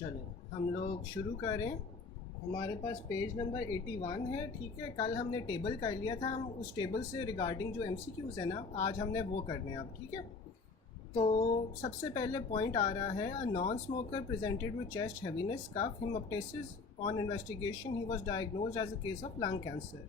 चलो हम लोग शुरू करें। हमारे पास पेज नंबर 81 है। ठीक है, कल हमने टेबल कर लिया था, हम उस टेबल से रिगार्डिंग जो एमसीक्यूज़ है ना, आज हमने वो करने हैं अब। ठीक है, तो सबसे पहले पॉइंट आ रहा है, a non smoker presented with chest heaviness cough haemoptysis on investigation he was diagnosed as a case of lung cancer.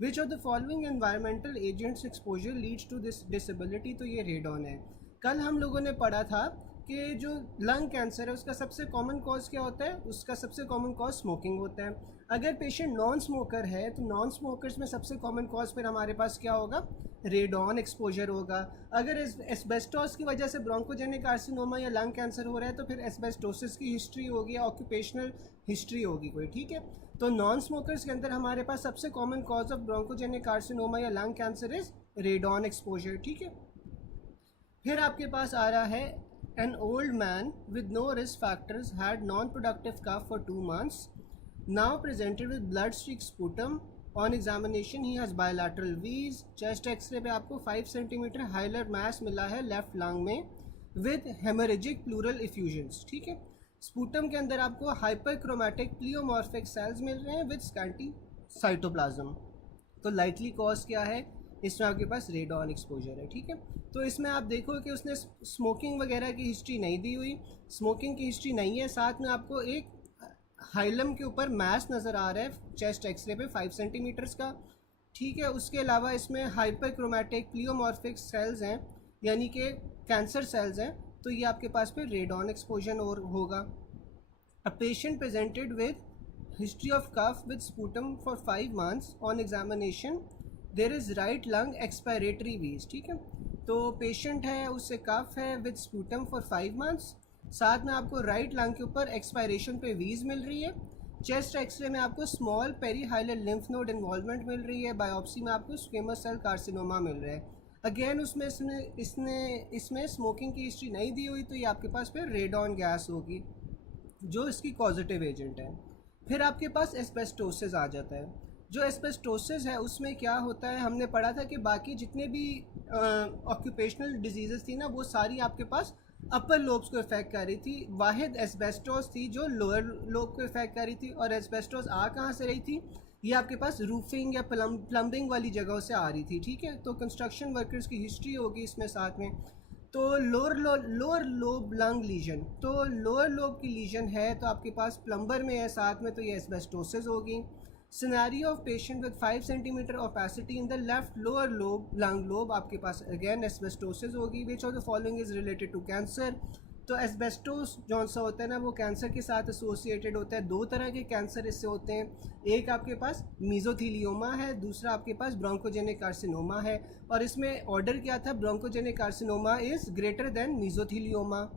Which of the following environmental agents exposure leads to this disability. तो ये radon है। कल हम लोगों ने पढ़ा था कि जो लंग कैंसर है उसका सबसे कॉमन कॉज क्या होता है, उसका सबसे कॉमन कॉज स्मोकिंग होता है। अगर पेशेंट नॉन स्मोकर है तो नॉन स्मोकर्स में सबसे कॉमन कॉज फिर हमारे पास क्या होगा, रेडॉन एक्सपोजर होगा। अगर एस्बेस्टोस की वजह से ब्रोंकोजेनिक कार्सिनोमा या लंग कैंसर हो रहा है तो फिर एस्बेस्टोसिस की हिस्ट्री होगी, ऑक्यूपेशनल हिस्ट्री होगी कोई। ठीक है, तो नॉन स्मोकर्स के अंदर हमारे पास सबसे common cause of bronchogenic carcinoma या lung cancer is radon exposure. ठीक है, फिर आपके पास आ रहा है, an old man with no risk factors had non productive cough for 2 months, now presented with blood streak sputum, on examination he has bilateral wheeze. Chest x ray पे आपको 5 सेंटीमीटर हाइलर मैस मिला है लेफ्ट लंग में with haemorrhagic pleural effusions. ठीक है, sputum के अंदर आपको हाइपरक्रोमैटिक प्लियोमॉर्फिक सेल्स मिल रहे हैं विद स्कैंटी साइटोप्लाज्म। तो लाइकली कॉज क्या है, इसमें आपके पास रेडॉन एक्सपोजर है। ठीक है, तो इसमें आप देखो कि उसने स्मोकिंग वगैरह की हिस्ट्री नहीं दी हुई, स्मोकिंग की हिस्ट्री नहीं है, साथ में आपको एक हाइलम के ऊपर मैस नज़र आ रहा है चेस्ट एक्सरे पे 5 सेंटीमीटर्स का। ठीक है, उसके अलावा इसमें हाइपरक्रोमैटिक प्लियोमॉर्फिक सेल्स हैं, यानी कि कैंसर सेल्स हैं, तो ये आपके पास पे रेडॉन एक्सपोजर और होगा। A patient presented with history of cough with sputum for 5 months, on examination there is right lung expiratory wheeze. ठीक है, तो पेशेंट है, उससे कफ है विद स्पूटम फॉर 5 months, साथ में आपको राइट लंग के ऊपर एक्सपायरेशन पे वीज मिल रही है। चेस्ट एक्सरे में आपको स्मॉल पेरीहाइलर लिम्फ नोड इन्वॉल्वमेंट मिल रही है। बायोप्सी में आपको स्क्वेमस सेल कार्सिनोमा मिल रहा है। अगेन उसमें इसमें स्मोकिंग की हिस्ट्री नहीं दी हुई, तो ये आपके पास फिर रेडॉन गैस होगी जो इसकी पॉजिटिव एजेंट है। फिर आपके पास एस्बेस्टोसिस आ जाता है। जो एस्बेस्टोसिस है उसमें क्या होता है, हमने पढ़ा था कि बाकी जितने भी ऑक्यूपेशनल डिजीज़ थी ना, वो सारी आपके पास अपर लोब्स को इफेक्ट कर रही थी। वाहिद एस्बेस्टोस थी जो लोअर लोब को इफेक्ट कर रही थी। और एस्बेस्टोस आ कहाँ से रही थी, ये आपके पास रूफिंग या प्लम्बिंग वाली जगहों से आ रही थी। ठीक है, तो कंस्ट्रक्शन वर्कर्स की हिस्ट्री होगी इसमें साथ में। तो लोअर लोब लंग लीजन, तो लोअर लोब की लीजन है तो आपके पास प्लम्बर में है साथ में, तो ये एस्बेस्टोसिस होगी। Scenario of patient with 5 centimetre opacity in the left lower lobe lung lobe, आपके पास अगेन एस्बेस्टोसिस होगी। Which of the following is related to cancer. तो एस्बेस्टोस जौन सा होता है ना, वो कैंसर के साथ एसोसिएटेड होता है। 2 तरह के कैंसर इससे होते हैं, एक आपके पास मीजोथीलियोमा है, दूसरा आपके पास ब्रोंकोजेनिक कार्सिनोमा है। और इसमें ऑर्डर क्या था, bronchogenic carcinoma is greater than mesothelioma.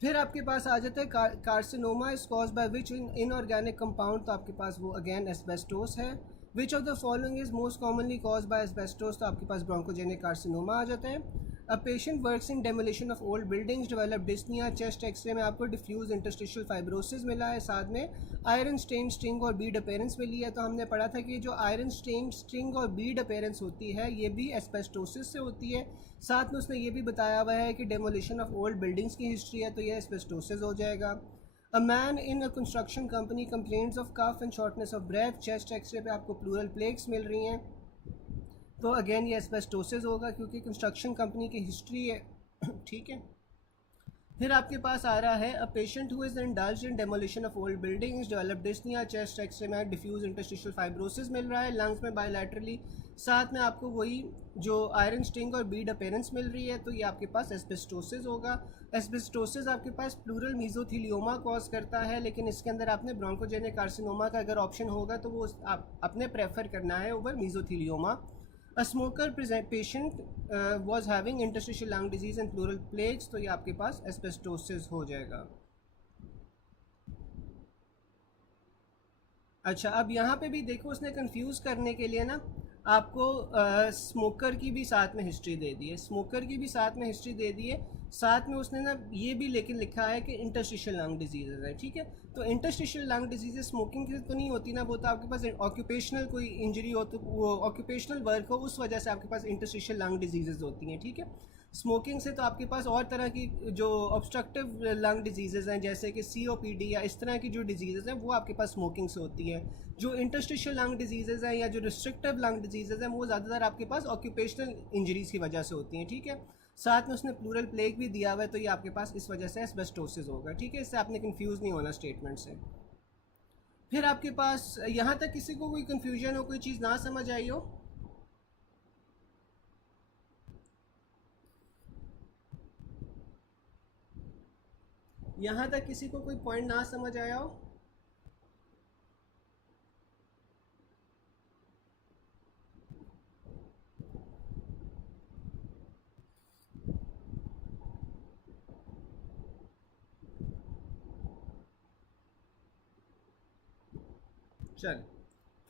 फिर आपके पास आ जाता है carcinoma is cause by which inorganic compound, तो आपके पास वो अगेन एस्बेस्टोस है। Which of the following is most commonly cause by asbestos, तो आपके पास ब्रोंकोजेनिक कार्सिनोमा आ जाता है। A patient works in demolition of old buildings develop dyspnoea. Chest x ray में आपको डिफ्यूज इंटरस्टिशियल फाइब्रोसिस मिला है, साथ में आयरन स्टेन स्ट्रिंग और बीड अपेयरेंस मिली है। तो हमने पढ़ा था कि जो आयरन स्टेन स्ट्रिंग और बीड अपेयरेंस होती है ये भी एस्बेस्टोसिस से होती है। साथ में उसने ये भी बताया हुआ है कि डेमोलिशन ऑफ ओल्ड बिल्डिंग्स की हिस्ट्री है, तो ये एस्बेस्टोसिस हो जाएगा। A man in a construction company complaints of cough and shortness of breath. Chest x ray पे आपको प्लूरल प्लेक्स मिल रही हैं, तो अगेन ये एस्बेस्टोसिस होगा क्योंकि कंस्ट्रक्शन कंपनी की हिस्ट्री है। ठीक है, फिर आपके पास आ रहा है, a patient who is indulged in demolition of old buildings develop dyspnoea. Chest x ray में डिफ्यूज इंटरस्टिशियल फाइब्रोसिस मिल रहा है, लंग्स में बायलैटरली, साथ में आपको वही जो आयरन स्टिंग और बीड अपेयरेंस मिल रही है, तो ये आपके पास एस्बेस्टोसिस होगा। एस्बेस्टोसिस आपके पास प्लूरल मीजोथीलियोमा कॉज करता है, लेकिन इसके अंदर आपने ब्रोंकोजेनिक कार्सिनोमा का अगर ऑप्शन होगा तो वो आप अपने प्रेफर करना है over mesothelioma. A smoker patient was having interstitial lung disease and pleural plaques, तो ये आपके पास एस्बेस्टोसिस हो जाएगा। अच्छा, अब यहाँ पे भी देखो उसने कंफ्यूज करने के लिए ना आपको स्मोकर की भी साथ में हिस्ट्री दे दी है, स्मोकर की भी साथ में हिस्ट्री दे दी है। साथ में उसने ना ये भी लेकिन लिखा है कि इंटरस्टिशियल लंग डिजीज़ है। ठीक है, तो इंटरस्टिशियल लंग डिजीज़ स्मोकिंग की तो नहीं होती ना, वो तो आपके पास ऑक्यूपेशनल कोई इंजरी हो, तो वो ऑक्यूपेशनल वर्क हो, उस वजह से आपके पास इंटरस्टिशियल लंग डिजीज़ होती हैं। ठीक है, स्मोकिंग से तो आपके पास और तरह की जो ऑब्स्ट्रक्टिव लंग डिजीज़ेज हैं जैसे कि COPD या इस तरह की जो डिजीज़ेज हैं वो आपके पास स्मोकिंग से होती है। जो इंटरस्टिशियल लंग डिजीज़ेज हैं या जो रिस्ट्रिक्टिव लंग डिजीज़ेज हैं वो ज़्यादातर आपके पास ऑक्यूपेशनल इंजरीज़ की वजह से होती हैं, ठीक है। साथ में उसने प्लूरल प्लेग भी दिया हुआ है, तो ये आपके पास इस वजह से एस्बेस्टोसिस होगा, ठीक है। इससे आपने कंफ्यूज नहीं होना स्टेटमेंट से। फिर आपके पास यहाँ तक किसी को कोई कंफ्यूजन हो, कोई चीज़ ना समझ आई हो? यहाँ तक किसी को कोई पॉइंट ना समझ आया हो? चल,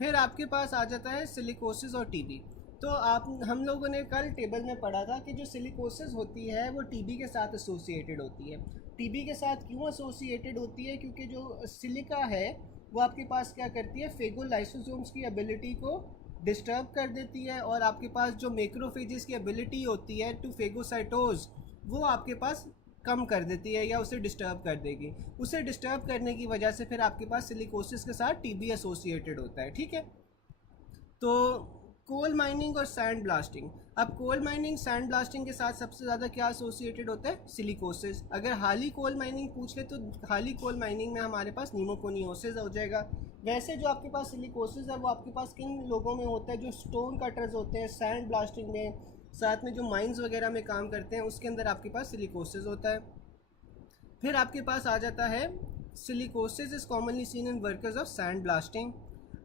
फिर आपके पास आ जाता है सिलिकोसिस और टीबी। तो आप हम लोगों ने कल टेबल में पढ़ा था कि जो सिलिकोसिस होती है वो टीबी के साथ एसोसिएटेड होती है। टीबी के साथ क्यों एसोसिएटेड होती है? क्योंकि जो सिलिका है वो आपके पास क्या करती है, फेगोलाइसोसोम्स की एबिलिटी को डिस्टर्ब कर देती है, और आपके पास जो मैक्रोफेजेस की एबिलिटी होती है टू फेगोसाइटोज वो आपके पास कम कर देती है या उसे डिस्टर्ब कर देगी। उसे डिस्टर्ब करने की वजह से फिर आपके पास सिलिकोसिस के साथ टीबी एसोसिएटेड होता है, ठीक है। तो कोल माइनिंग और सैंड ब्लास्टिंग। अब कोल माइनिंग सैंड ब्लास्टिंग के साथ सबसे ज़्यादा क्या एसोसिएटेड होता है? सिलिकोसिस। अगर हाली कोल माइनिंग पूछ ले तो हाली कोल माइनिंग में हमारे पास नीमोकोनियोसिस हो जाएगा। वैसे जो आपके पास सिलिकोसिस है वो आपके पास किन लोगों में होता है? जो स्टोन कटर्स होते हैं सैंड ब्लास्टिंग में, साथ में जो माइंस वगैरह में काम करते हैं उसके अंदर आपके पास सिलिकोसिस होता है। फिर आपके पास आ जाता है silicosis is commonly seen in workers of sand blasting.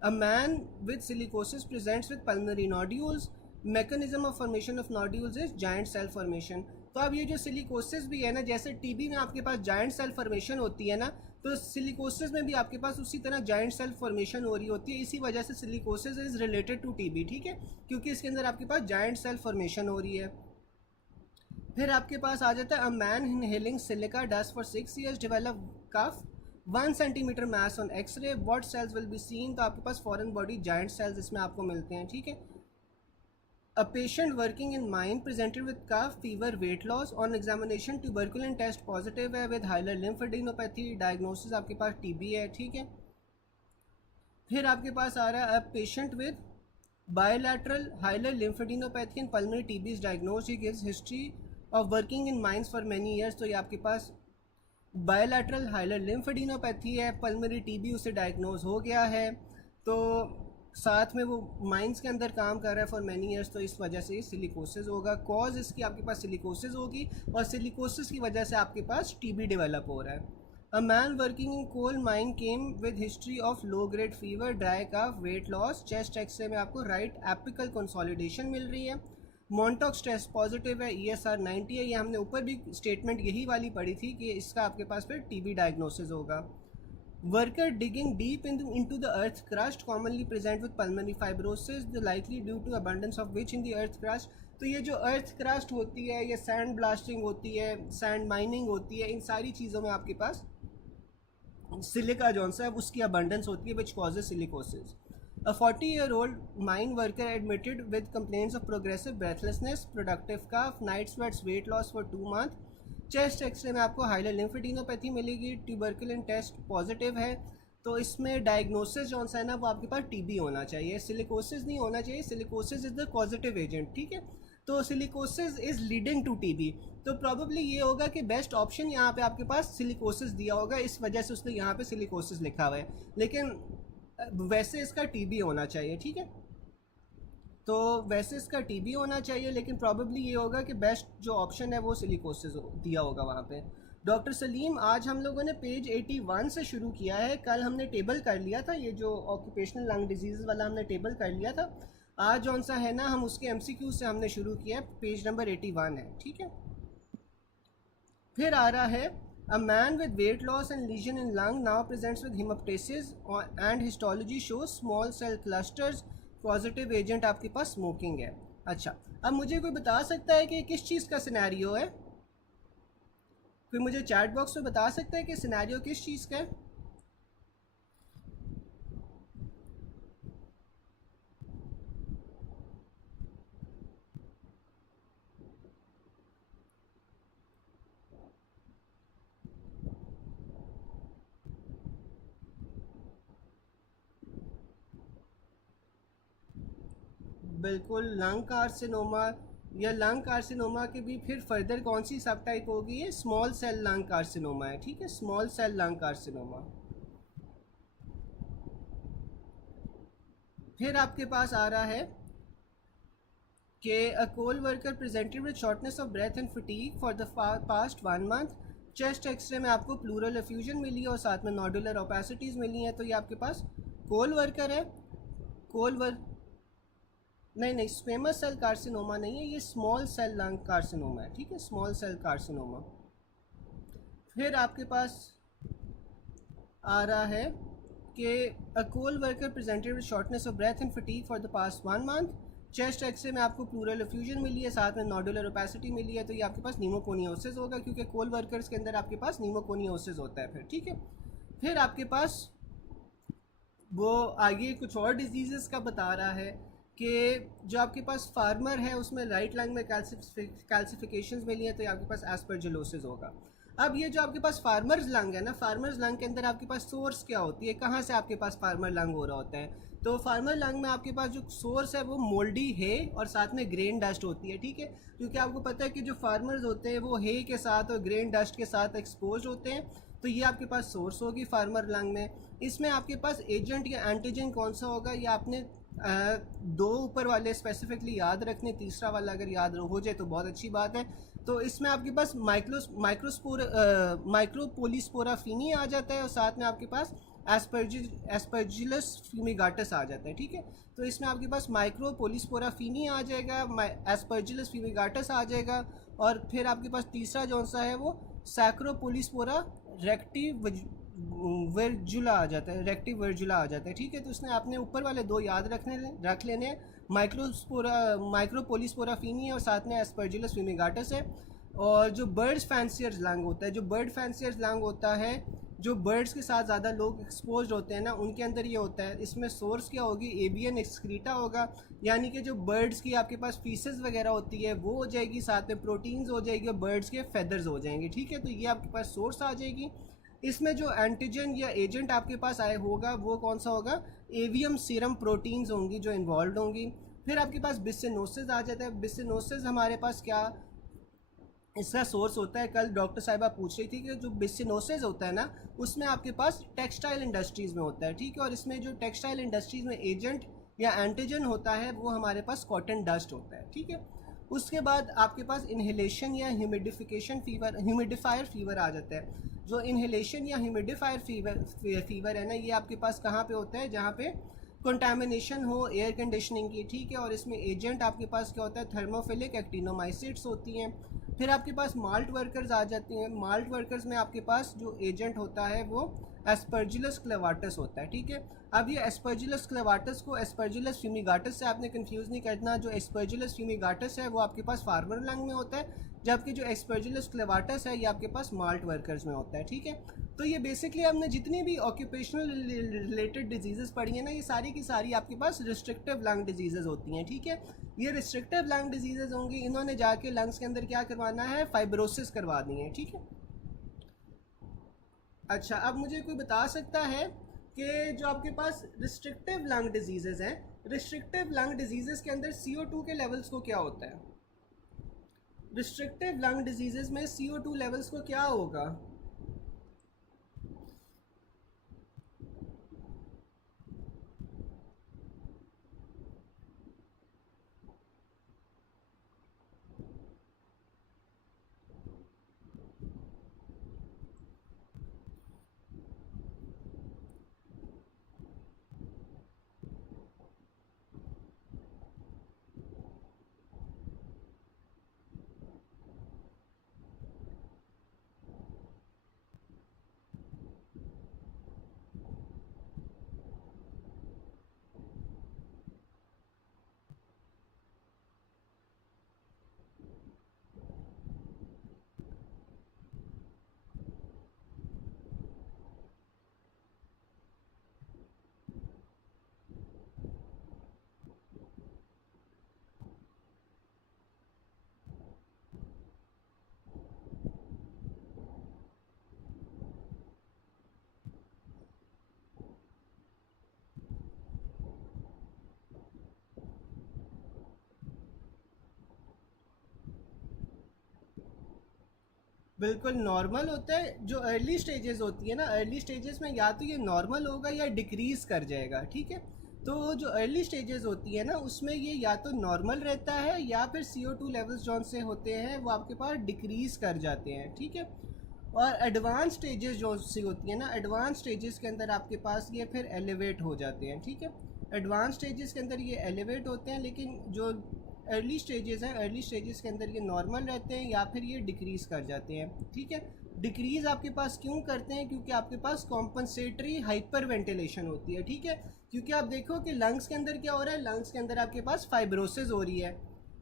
A man with silicosis presents with pulmonary nodules. Mechanism of formation of nodules is giant cell formation. तो अब ये जो सिलिकोसिस भी है ना, जैसे टीबी में आपके पास जायंट सेल फॉर्मेशन होती है ना, तो सिलिकोसिस में भी आपके पास उसी तरह जायंट सेल फॉर्मेशन हो रही होती है। इसी वजह से silicosis is related to TB, ठीक है, क्योंकि इसके अंदर आपके पास जायंट सेल फॉर्मेशन हो रही है। फिर आपके पास आ जाता है a man inhaling silica dust for 6 years develop cough 1 centimeter mass on x-ray what cells will be seen. तो आपके पास फॉरेन बॉडी जायंट सेल्स इसमें आपको मिलते हैं, ठीक है। A patient working in mine presented with cough fever weight loss on examination tuberculin test positive है विद हाइलर लिम्फेडिनोपैथी डायग्नोसिस आपके पास टीबी है, ठीक है। फिर आपके पास आ रहा है a patient with bilateral hilar lymphadenopathy and pulmonary TB is diagnosed. He gives history of working in mines for many years. तो ये आपके पास बायोलैटरल हाइलर लिम्फेडिनोपैथी है, पल्मोनरी टीबी उसे डायग्नोज हो गया है, तो साथ में वो माइंस के अंदर काम कर रहा है फॉर मैनी ईयर्स, तो इस वजह से सिलिकोसिस होगा। कॉज इसकी आपके पास सिलिकोसिस होगी और सिलिकोसिस की वजह से आपके पास टीबी डेवलप हो रहा है। A man working in coal mine came with history of low grade fever dry cough weight loss chest x ray में आपको राइट एपिकल कंसोलिडेशन मिल रही है। मॉन्टॉक्स टेस्ट पॉजिटिव है, ESR 90 है। ये हमने ऊपर भी स्टेटमेंट यही वाली पढ़ी थी कि इसका आपके पास फिर टीबी डायग्नोसिस होगा। Worker digging deep into the earth crust commonly present with pulmonary fibrosis the likely due to abundance of which in the earth crust। तो ये जो अर्थ क्रस्ट होती है, ये सैंड ब्लास्टिंग होती है, सैंड माइनिंग होती है, इन सारी चीज़ों में आपके पास सिलिका जौन सा है उसकी अबंडेंस होती है which causes silicosis. A 40-year-old mine worker admitted with complaints of progressive breathlessness, productive cough, night sweats, weight loss for 2 months। Chest x ray में आपको हाइलर लिम्फेडिनोपैथी मिलेगी, ट्यूबरकुलिन टेस्ट पॉजिटिव है, तो इसमें डायग्नोसिस जो सा है ना वो आपके पास टीबी होना चाहिए, सिलिकोसिस नहीं होना चाहिए। Silicosis is the causative agent, ठीक है। तो silicosis is leading to TB, तो प्रॉबेबली ये होगा कि बेस्ट ऑप्शन यहाँ पे आपके पास सिलिकोसिस दिया होगा, इस वजह से उसने यहाँ पे सिलिकोसिस लिखा हुआ है, लेकिन वैसे इसका टीबी होना चाहिए, ठीक है। तो वैसे इसका टीबी होना चाहिए, लेकिन प्रॉबेबली ये होगा कि बेस्ट जो ऑप्शन है वो सिलिकोसिस दिया होगा वहाँ पे। डॉक्टर सलीम, आज हम लोगों ने पेज 81 से शुरू किया है। कल हमने टेबल कर लिया था, ये जो ऑक्यूपेशनल लंग डिजीज़ वाला हमने टेबल कर लिया था। आज जौन सा है ना हम उसके MCQ से हमने शुरू किया है, पेज नंबर 81 है, ठीक है। फिर आ रहा है a man with weight loss and lesion in lung now presents with haemoptysis and histology show small cell clusters. Positive agent आपके पास स्मोकिंग है। अच्छा, अब मुझे कोई बता सकता है कि किस चीज़ का सिनेरियो है? कोई मुझे चैट बॉक्स में बता सकता है कि सिनेरियो किस चीज़ का है? बिल्कुल लंग कार्सिनोमा, या लंग कार्सिनोमा के भी फिर फर्दर कौन सी सब टाइप होगी, ये स्मॉल सेल लंग कार्सिनोमा है, ठीक है, स्मॉल सेल लंग कार्सिनोमा। फिर आपके पास आ रहा है कि a coal worker presented with shortness of breath and fatigue for the past 1 month. Chest x ray में आपको प्लूरल एफ्यूजन मिली है और साथ में नोडुलर ओपेसिटीज़ मिली हैं, तो ये आपके पास कोल वर्कर है। कोल वर्क नहीं नहीं, स्क्वेमस सेल कार्सिनोमा नहीं है, ये स्मॉल सेल लंग कार्सिनोमा है, ठीक है, स्मॉल सेल कार्सिनोमा। फिर आपके पास आ रहा है कि a coal worker presented with shortness of breath and fatigue for the past 1 month. Chest x ray में आपको प्लूरल एफ्यूजन मिली है, साथ में नोडुलर ओपेसिटी मिली है, तो ये आपके पास नीमोकोनियोसिस होगा, क्योंकि कोल वर्कर्स के अंदर आपके पास नीमोकोनियोसिस होता है फिर, ठीक है। फिर आपके पास वो आगे कुछ और डिजीज़ का बता रहा है कि जो आपके पास फार्मर है उसमें राइट लंग में कैल्सिफिकेशन मिली है, तो ये आपके पास एस्परजिलोसिस होगा। अब ये जो आपके पास फार्मर्स लंग है ना, फार्मर्स लंग के अंदर आपके पास सोर्स क्या होती है, कहाँ से आपके पास फार्मर लंग हो रहा होता है, तो फार्मर लंग में आपके पास जो सोर्स है वो मोल्डी है और साथ में ग्रेन डस्ट होती है, ठीक है, क्योंकि आपको पता है कि जो फार्मर्स होते हैं वो है के साथ और ग्रेन डस्ट के साथ एक्सपोज होते हैं, तो ये आपके पास सोर्स होगी फार्मर लंग में। इसमें आपके पास एजेंट या एंटीजन कौन सा होगा, ये आपने दो ऊपर वाले स्पेसिफिकली याद रखने, तीसरा वाला अगर याद हो जाए तो बहुत अच्छी बात है। तो इसमें आपके पास माइक्रोपोलिस्पोरा फीनी आ जाता है और साथ में आपके पास एस्परजिलस फ्यूमिगाटस आ जाता है, ठीक है। तो इसमें आपके पास माइक्रोपोलिस्पोरा फीनी आ जाएगा, एस्परजिलस फ्यूमिगाटस आ जाएगा, और फिर आपके पास तीसरा जौन सा है वो सैक्रोपोलिस्पोरा रेक्टिव वर्जुला आ जाता है, रेक्टिव वर्जुला आ जाता है, ठीक है। तो इसने आपने ऊपर वाले दो याद रख लेने हैं, माइक्रोपोलिस्पोरा फीनी है और साथ में एस्परजिलस फ्यूमिगाटस है। और जो बर्ड्स फैंसियर्स लंग होता है, जो बर्ड फैंसियर्स लंग होता है, जो बर्ड्स के साथ ज़्यादा लोग एक्सपोज होते हैं ना, उनके अंदर ये होता है। इसमें सोर्स क्या होगी, एवियन एक्सक्रीटा होगा, यानी कि जो बर्ड्स की आपके पास फीसेस वगैरह होती है वो हो जाएगी, साथ में प्रोटीन्स हो जाएगी और बर्ड्स के फेदर्स हो जाएंगे, ठीक है। तो ये आपके पास सोर्स आ जाएगी। इसमें जो एंटीजन या एजेंट आपके पास आए होगा वो कौन सा होगा, एवियम सीरम प्रोटीन्स होंगी जो इन्वॉल्व होंगी। फिर आपके पास बिसिनोसिस आ जाता है। बिसिनोसिस हमारे पास क्या इसका सोर्स होता है, कल डॉक्टर साहिबा पूछ रही थी कि जो बिसिनोसिस होता है ना उसमें आपके पास टेक्सटाइल इंडस्ट्रीज़ में होता है, ठीक है, और इसमें जो टेक्सटाइल इंडस्ट्रीज़ में एजेंट या एंटीजन होता है वो हमारे पास कॉटन डस्ट होता है, ठीक है। उसके बाद आपके पास इन्हेलेशन या ह्यूमिडिफिकेशन फीवर, ह्यूमिडिफायर फीवर आ जाता है। जो इन्हेलेशन या ह्यूमिडिफायर फीवर है ना, ये आपके पास कहाँ पे होता है, जहाँ पे कंटामिनेशन हो एयर कंडीशनिंग की, ठीक है, और इसमें एजेंट आपके पास क्या होता है, थर्मोफिलिक एक्टिनोमाइसिट्स होती हैं। फिर आपके पास माल्ट वर्कर्स आ जाती हैं। माल्ट वर्कर्स में आपके पास जो एजेंट होता है वो एस्परजिलस क्लेवाटस होता है, ठीक है। अब ये एस्परजिलस क्लेवाटस को एस्परजिलस फ्यूमिगाटस से आपने कंफ्यूज नहीं करना। जो एस्परजिलस फ्यूमिगाटस है वो आपके पास फार्मर लंग में होता है, जबकि जो एस्परजिलस क्लेवाटस है ये आपके पास माल्ट वर्कर्स में होता है, ठीक है। तो ये बेसिकली हमने जितनी भी ऑक्यूपेशनल रिलेटेड डिजीज़ेस पढ़ी हैं ना, ये सारी की सारी आपके पास रिस्ट्रिक्टिव लंग डिजीज़ेस होती हैं, ठीक है। ये रिस्ट्रिक्टिव लंग डिजीज़ेस होंगी, इन्होंने जाके लंग्स के अंदर क्या करवाना है, फाइब्रोसिस करवानी है, ठीक है। अच्छा, अब मुझे कोई बता सकता है कि जो आपके पास रिस्ट्रिक्टिव लंग डिजीज़ेस हैं, रिस्ट्रिक्टिव लंग डिजीज़ेस के अंदर CO2 के लेवल्स को क्या होता है, रिस्ट्रिक्टिव लंग डिजीज़ेस में CO2 लेवल्स को क्या होगा। बिल्कुल नॉर्मल होता है। जो अर्ली स्टेजेस होती है ना, अर्ली स्टेजेस में या तो ये नॉर्मल होगा या डिक्रीज़ कर जाएगा, ठीक है। तो जो अर्ली स्टेजेस होती है ना, उसमें ये या तो नॉर्मल रहता है या फिर CO2 लेवल्स जौन से होते हैं वो आपके पास डिक्रीज़ कर जाते हैं, ठीक है। और एडवांस स्टेजेस जो सी होती है ना, एडवांस स्टेजेस के अंदर आपके पास ये फिर एलिवेट हो जाते हैं, ठीक है। एडवांस स्टेजेस के अंदर ये एलिवेट होते हैं, लेकिन जो अर्ली स्टेजेस हैं, अर्ली स्टेजेस के अंदर ये नॉर्मल रहते हैं या फिर ये डिक्रीज़ कर जाते हैं, ठीक है। डिक्रीज़ आपके पास क्यों करते हैं? क्योंकि आपके पास कॉम्पनसेटरी हाइपर वेंटिलेशन होती है, ठीक है। क्योंकि आप देखो कि लंग्स के अंदर क्या हो रहा है, लंग्स के अंदर आपके पास फाइब्रोसिस हो रही है,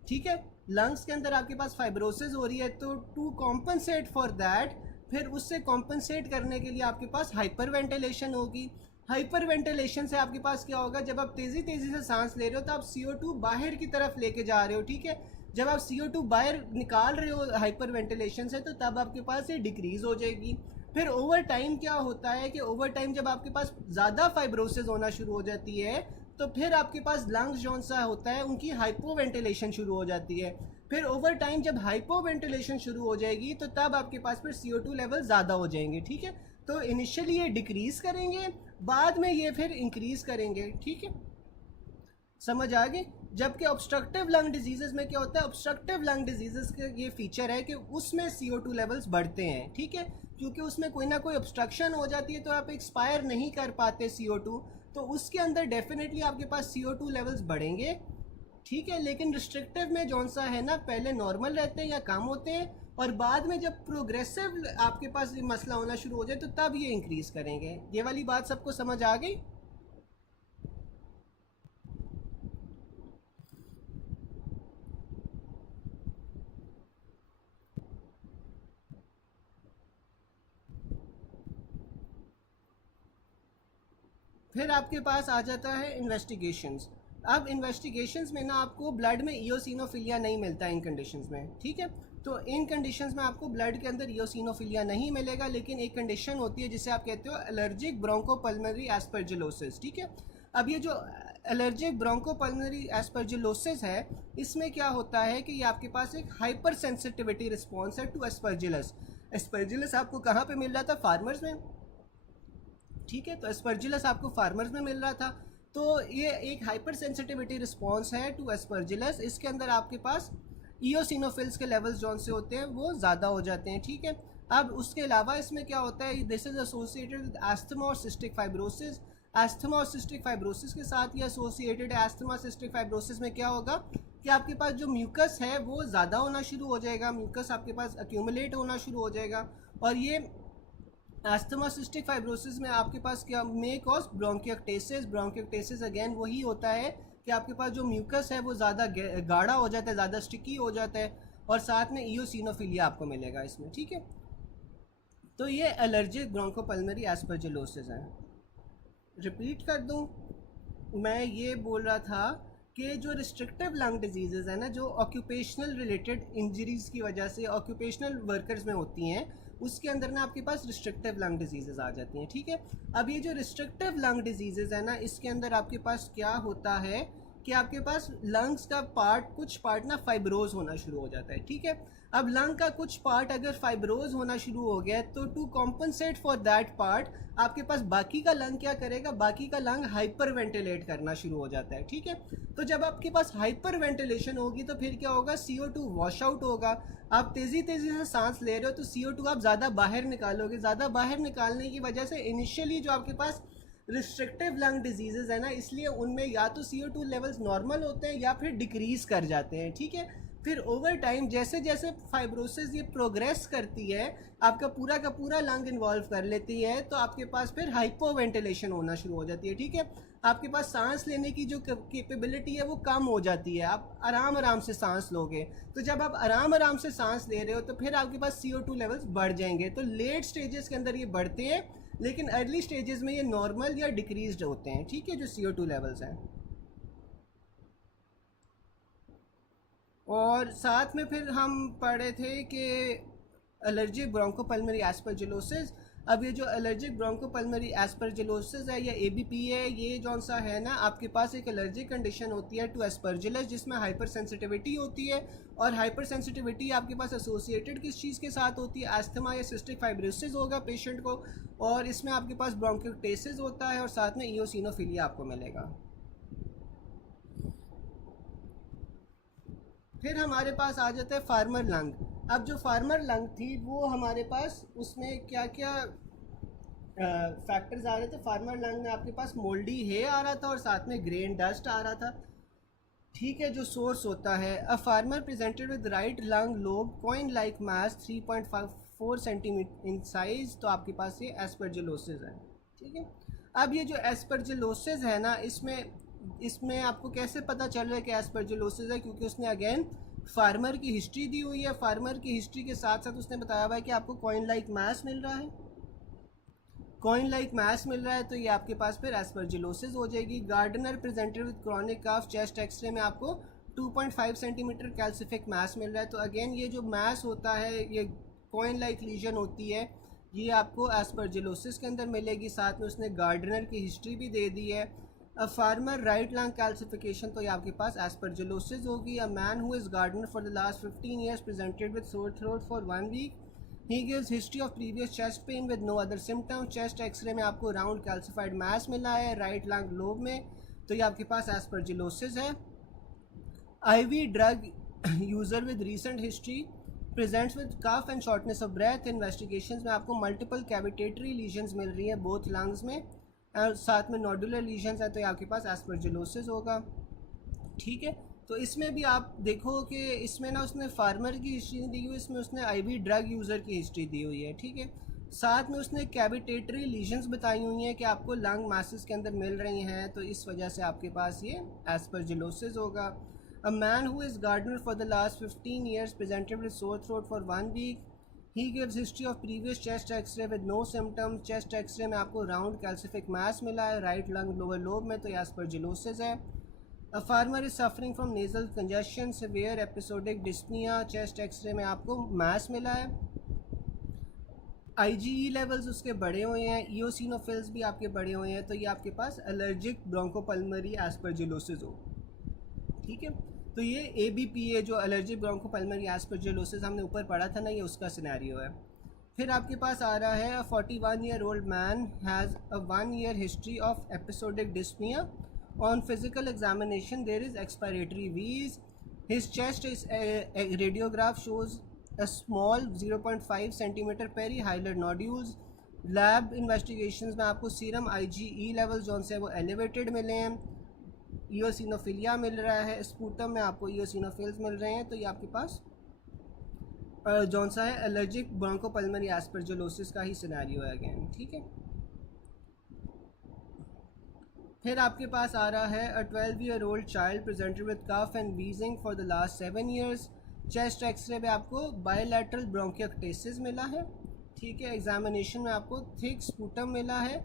ठीक है। लंग्स के अंदर आपके पास फाइब्रोसिस हो रही है, तो टू कॉम्पनसेट फॉर दैट, फिर उससे कॉम्पनसेट करने के लिए आपके पास हाइपर वेंटिलेशन होगी। हाइपर वेंटिलेशन से आपके पास क्या होगा, जब आप तेज़ी तेज़ी से सांस ले रहे हो तो आप CO2 बाहर की तरफ लेके जा रहे हो, ठीक है। जब आप CO2 बाहर निकाल रहे हो हाइपर वेंटिलेशन से, तो तब आपके पास ये डिक्रीज़ हो जाएगी। फिर ओवर टाइम क्या होता है कि ओवर टाइम जब आपके पास ज़्यादा फाइब्रोसिस होना शुरू हो जाती है, तो फिर आपके पास लंग्स जौन सा होता है उनकी हाइपो वेंटिलेशन शुरू हो जाती है। फिर ओवर टाइम जब हाइपो वेंटिलेशन शुरू हो जाएगी, तो तब आपके पास फिर CO2 लेवल ज़्यादा हो जाएंगे, ठीक है। तो इनिशियली ये डिक्रीज़ करेंगे, बाद में ये फिर इंक्रीज़ करेंगे, ठीक है। समझ आ गई? जबकि ऑब्स्ट्रक्टिव लंग डिजीज़ में क्या होता है, ऑब्स्ट्रक्टिव लंग डिजीज़ का ये फीचर है कि उसमें CO2 लेवल्स बढ़ते हैं, ठीक है। क्योंकि उसमें कोई ना कोई ऑब्स्ट्रक्शन हो जाती है, तो आप एक्सपायर नहीं कर पाते CO2, तो उसके अंदर डेफिनेटली आपके पास CO2 लेवल्स बढ़ेंगे, ठीक है। लेकिन रिस्ट्रिक्टिव में जौन सा है ना, पहले नॉर्मल रहते हैं या कम होते हैं, और बाद में जब प्रोग्रेसिव आपके पास ये मसला होना शुरू हो जाए तो तब ये इंक्रीज़ करेंगे। ये वाली बात सबको समझ आ गई? फिर आपके पास आ जाता है इन्वेस्टिगेशंस। अब इन्वेस्टिगेशंस में ना आपको ब्लड में इयोसिनोफिलिया नहीं मिलता इन कंडीशंस में, ठीक है। तो इन कंडीशंस में आपको ब्लड के अंदर इयोसिनोफिलिया नहीं मिलेगा, लेकिन एक कंडीशन होती है जिसे आप कहते हो एलर्जिक ब्रोंकोपल्मोनरी एस्परजिलोसिस, ठीक है। अब ये जो एलर्जिक ब्रोंकोपल्मोनरी एस्परजिलोसिस है, इसमें क्या होता है कि ये आपके पास एक हाइपर सेंसिटिविटी रिस्पॉन्स है टू एस्परजिलस। एस्परजिलस आपको कहाँ पे मिल रहा था? फार्मर्स में, ठीक है। तो एस्परजिलस आपको फार्मर्स में मिल रहा था, तो ये एक हाइपर सेंसिटिविटी रिस्पॉन्स है टू एस्परजिलस। इसके अंदर आपके पास ईओसिनोफिल्स के लेवल्स जौन से होते हैं वो ज़्यादा हो जाते हैं, ठीक है। अब उसके अलावा इसमें क्या होता है, this is associated with asthma और सिस्टिक फाइब्रोसिस। एस्थमा और सिस्टिक फाइब्रोसिस के साथ ये एसोसिएटेड है। एस्थमा सिस्टिक फाइब्रोसिस में क्या होगा कि आपके पास जो म्यूकस है वो ज़्यादा होना शुरू हो जाएगा, म्यूकस आपके पास एक्यूमुलेट होना शुरू हो जाएगा, और ये एस्थमा सिस्टिक फाइब्रोसिस में आपके पास क्या मे कॉज ब्रोंकियोक्टेसिस। ब्रोंकियोक्टेसिस अगेन वही होता है कि आपके पास जो म्यूकस है वो ज़्यादा गाढ़ा हो जाता है, ज़्यादा स्टिकी हो जाता है, और साथ में इयोसिनोफिलिया आपको मिलेगा इसमें, ठीक है। तो ये एलर्जिक ब्रोंकोपल्मोनरी एस्परजिलोसिस है। रिपीट कर दूं, मैं ये बोल रहा था कि जो रिस्ट्रिक्टिव लंग डिजीज़ है ना, जो ऑक्यूपेशनल रिलेटेड इंजरीज़ की वजह से ऑक्यूपेशनल वर्कर्स में होती हैं, उसके अंदर ना आपके पास रिस्ट्रिक्टिव लंग डिजीज़ आ जाती हैं, ठीक है। अब ये जो रिस्ट्रिक्टिव लंग डिजीज़ है ना, इसके अंदर आपके पास क्या होता है कि आपके पास लंग्स का पार्ट, कुछ पार्ट ना फाइब्रोज होना शुरू हो जाता है, ठीक है। अब लंग का कुछ पार्ट अगर फाइब्रोज होना शुरू हो गया, तो to compensate for that part आपके पास बाकी का लंग क्या करेगा, बाकी का लंग हाइपर वेंटिलेट करना शुरू हो जाता है, ठीक है। तो जब आपके पास हाइपर वेंटिलेशन होगी तो फिर क्या होगा, CO2 वॉश आउट होगा। आप तेज़ी तेज़ी से सांस ले रहे हो तो CO2 आप ज़्यादा बाहर निकालोगे। ज़्यादा बाहर निकालने की वजह से इनिशियली जो आपके पास रिस्ट्रिक्टिव लंग डिजीज़ है ना, इसलिए उनमें या तो CO2 लेवल्स नॉर्मल होते हैं या फिर डिक्रीज़ कर जाते हैं, ठीक है। फिर ओवर टाइम जैसे जैसे फाइब्रोसिस ये प्रोग्रेस करती है, आपका पूरा का पूरा लंग इन्वॉल्व कर लेती है, तो आपके पास फिर हाइपो वेंटिलेशन होना शुरू हो जाती है, ठीक है। आपके पास सांस लेने की जो कैपेबिलिटी है वो कम हो जाती है, आप आराम आराम से सांस लोगे। तो जब आप आराम आराम से सांस ले रहे हो तो फिर आपके पास CO2 लेवल्स बढ़ जाएंगे। तो लेट स्टेजेस के अंदर ये बढ़ते हैं, लेकिन अर्ली स्टेजेस में ये नॉर्मल या डिक्रीज्ड होते हैं, ठीक है, जो CO2 लेवल्स हैं। और साथ में फिर हम पढ़े थे कि एलर्जिक ब्रोंकोपल्मोनरी एस्परजिलोसिस, अब ये जो एलर्जिक ब्रोंकोपल्मोनरी एस्परजिलोसिस है या एबीपी है, ये जौन सा है ना, आपके पास एक एलर्जिक कंडीशन होती है टू एस्परजिलस, जिसमें हाइपर सेंसिटिविटी होती है। और हाइपर सेंसिटिविटी आपके पास एसोसिएटेड किस चीज़ के साथ होती है? अस्थमा या सिस्टिक फाइब्रोसिस होगा पेशेंट को, और इसमें आपके पास ब्रोंकियोटेसिस होता है और साथ में इओसिनोफिलिया आपको मिलेगा। फिर हमारे पास आ जाता है फार्मर लंग। अब जो फार्मर लंग थी वो हमारे पास उसमें क्या क्या फैक्टर्स आ रहे थे? फार्मर लंग में आपके पास मोल्डी है आ रहा था और साथ में ग्रेन डस्ट आ रहा था। ठीक है, जो सोर्स होता है, a farmer presented with right lung lobe coin like mass 3.4 centimetre in size, तो आपके पास ये एस्परजिलोसिस है। ठीक है, अब ये जो एस्परजिलोसिस है ना, इसमें इसमें आपको कैसे पता चल रहा है कि एस्परजिलोसिस है? क्योंकि उसने अगेन फार्मर की हिस्ट्री दी हुई है। फार्मर की हिस्ट्री के साथ साथ उसने बताया हुआ है कि आपको कॉइन लाइक मास मिल रहा है, कॉइन लाइक मास मिल रहा है, तो ये आपके पास फिर एस्परजिलोसिस हो जाएगी। Gardener presented with chronic cough, chest x ray में आपको 2.5 सेंटीमीटर कैल्सिफिक मास मिल रहा है। तो अगेन ये जो मास होता है, ये कॉइन लाइक लीजन होती है, ये आपको एस्परजिलोसिस के अंदर मिलेगी। साथ में उसने गार्डनर की हिस्ट्री भी दे दी है। A farmer right lung calcification, तो ये आपके पास एस्परजिलोसिस होगी। A man who is gardener for the last 15 years presented with sore throat for 1 week, he gives history of previous chest pain with no other symptom. Chest x ray में आपको round calcified मास मिला है right lung lobe में, तो ये आपके पास aspergillosis है। IV drug user with recent history presents with cough and shortness of breath. Investigations में आपको मल्टीपल कैविटेटरी लीजन्स मिल रही है बोथ लंग्स में, और साथ में नोडुलर लीजन्स है, तो ये आपके पास एस्परजिलोसिस होगा। ठीक है, तो इसमें भी आप देखो कि इसमें ना उसने फार्मर की हिस्ट्री दी हुई है, इसमें उसने आईवी ड्रग यूज़र की हिस्ट्री दी हुई है। ठीक है, साथ में उसने कैविटेटरी लीजन्स बताई हुई हैं कि आपको लंग मासेस के अंदर मिल रही हैं, तो इस वजह से आपके पास ये एस्परजिलोसिस होगा। A man who is gardener for the last 15 years presented with sore throat for 1 week, he gives history of previous chest x-ray with no symptom. Chest x ray में आपको राउंड कैल्सिफिक मास मिला है राइट लंग लोअर लोब में, तो ये aspergillosis है। A farmer is suffering from nasal congestion severe episodic dyspnoea. Chest x ray में आपको मास मिला है, आईजीई लेवल्स उसके बढ़े हुए हैं, ईओसिनोफिल्स भी आपके बढ़े हुए हैं, तो ये आपके पास एलर्जिक ब्रोंकोपल्मोनरी एस्परजिलोसिस हो। ठीक है, तो ये एबीपीए जो एलर्जिक ब्रोंकोपल्मोनरी एस्परजिलोसिस हमने ऊपर पढ़ा था ना, ये उसका सिनेरियो है। फिर आपके पास आ रहा है 41 year old man has a 1 year history of episodic dyspnoea. On physical examination, there is expiratory wheeze. His chest is radiograph shows a small 0.5 centimeter perihilar nodules. Lab investigations में आपको सीरम आईजीई लेवल जो से वो elevated मिले हैं, ईओसिनोफिलिया मिल रहा है, sputum में आपको ईओसिनोफिल्स मिल रहे हैं, तो ये आपके पास जौन सा है एलर्जिक ब्रोंकोपल्मोनरी एस्परजिलोसिस का ही सिनेरियो है अगेन। ठीक है, फिर आपके पास आ रहा है a 12 year old child presented with cough and wheezing for the last 7 years. Chest x ray में आपको बायलैटरल ब्रोंकियोक्टेसिस मिला है। ठीक है, एग्जामिनेशन में आपको थिक स्पूटम मिला है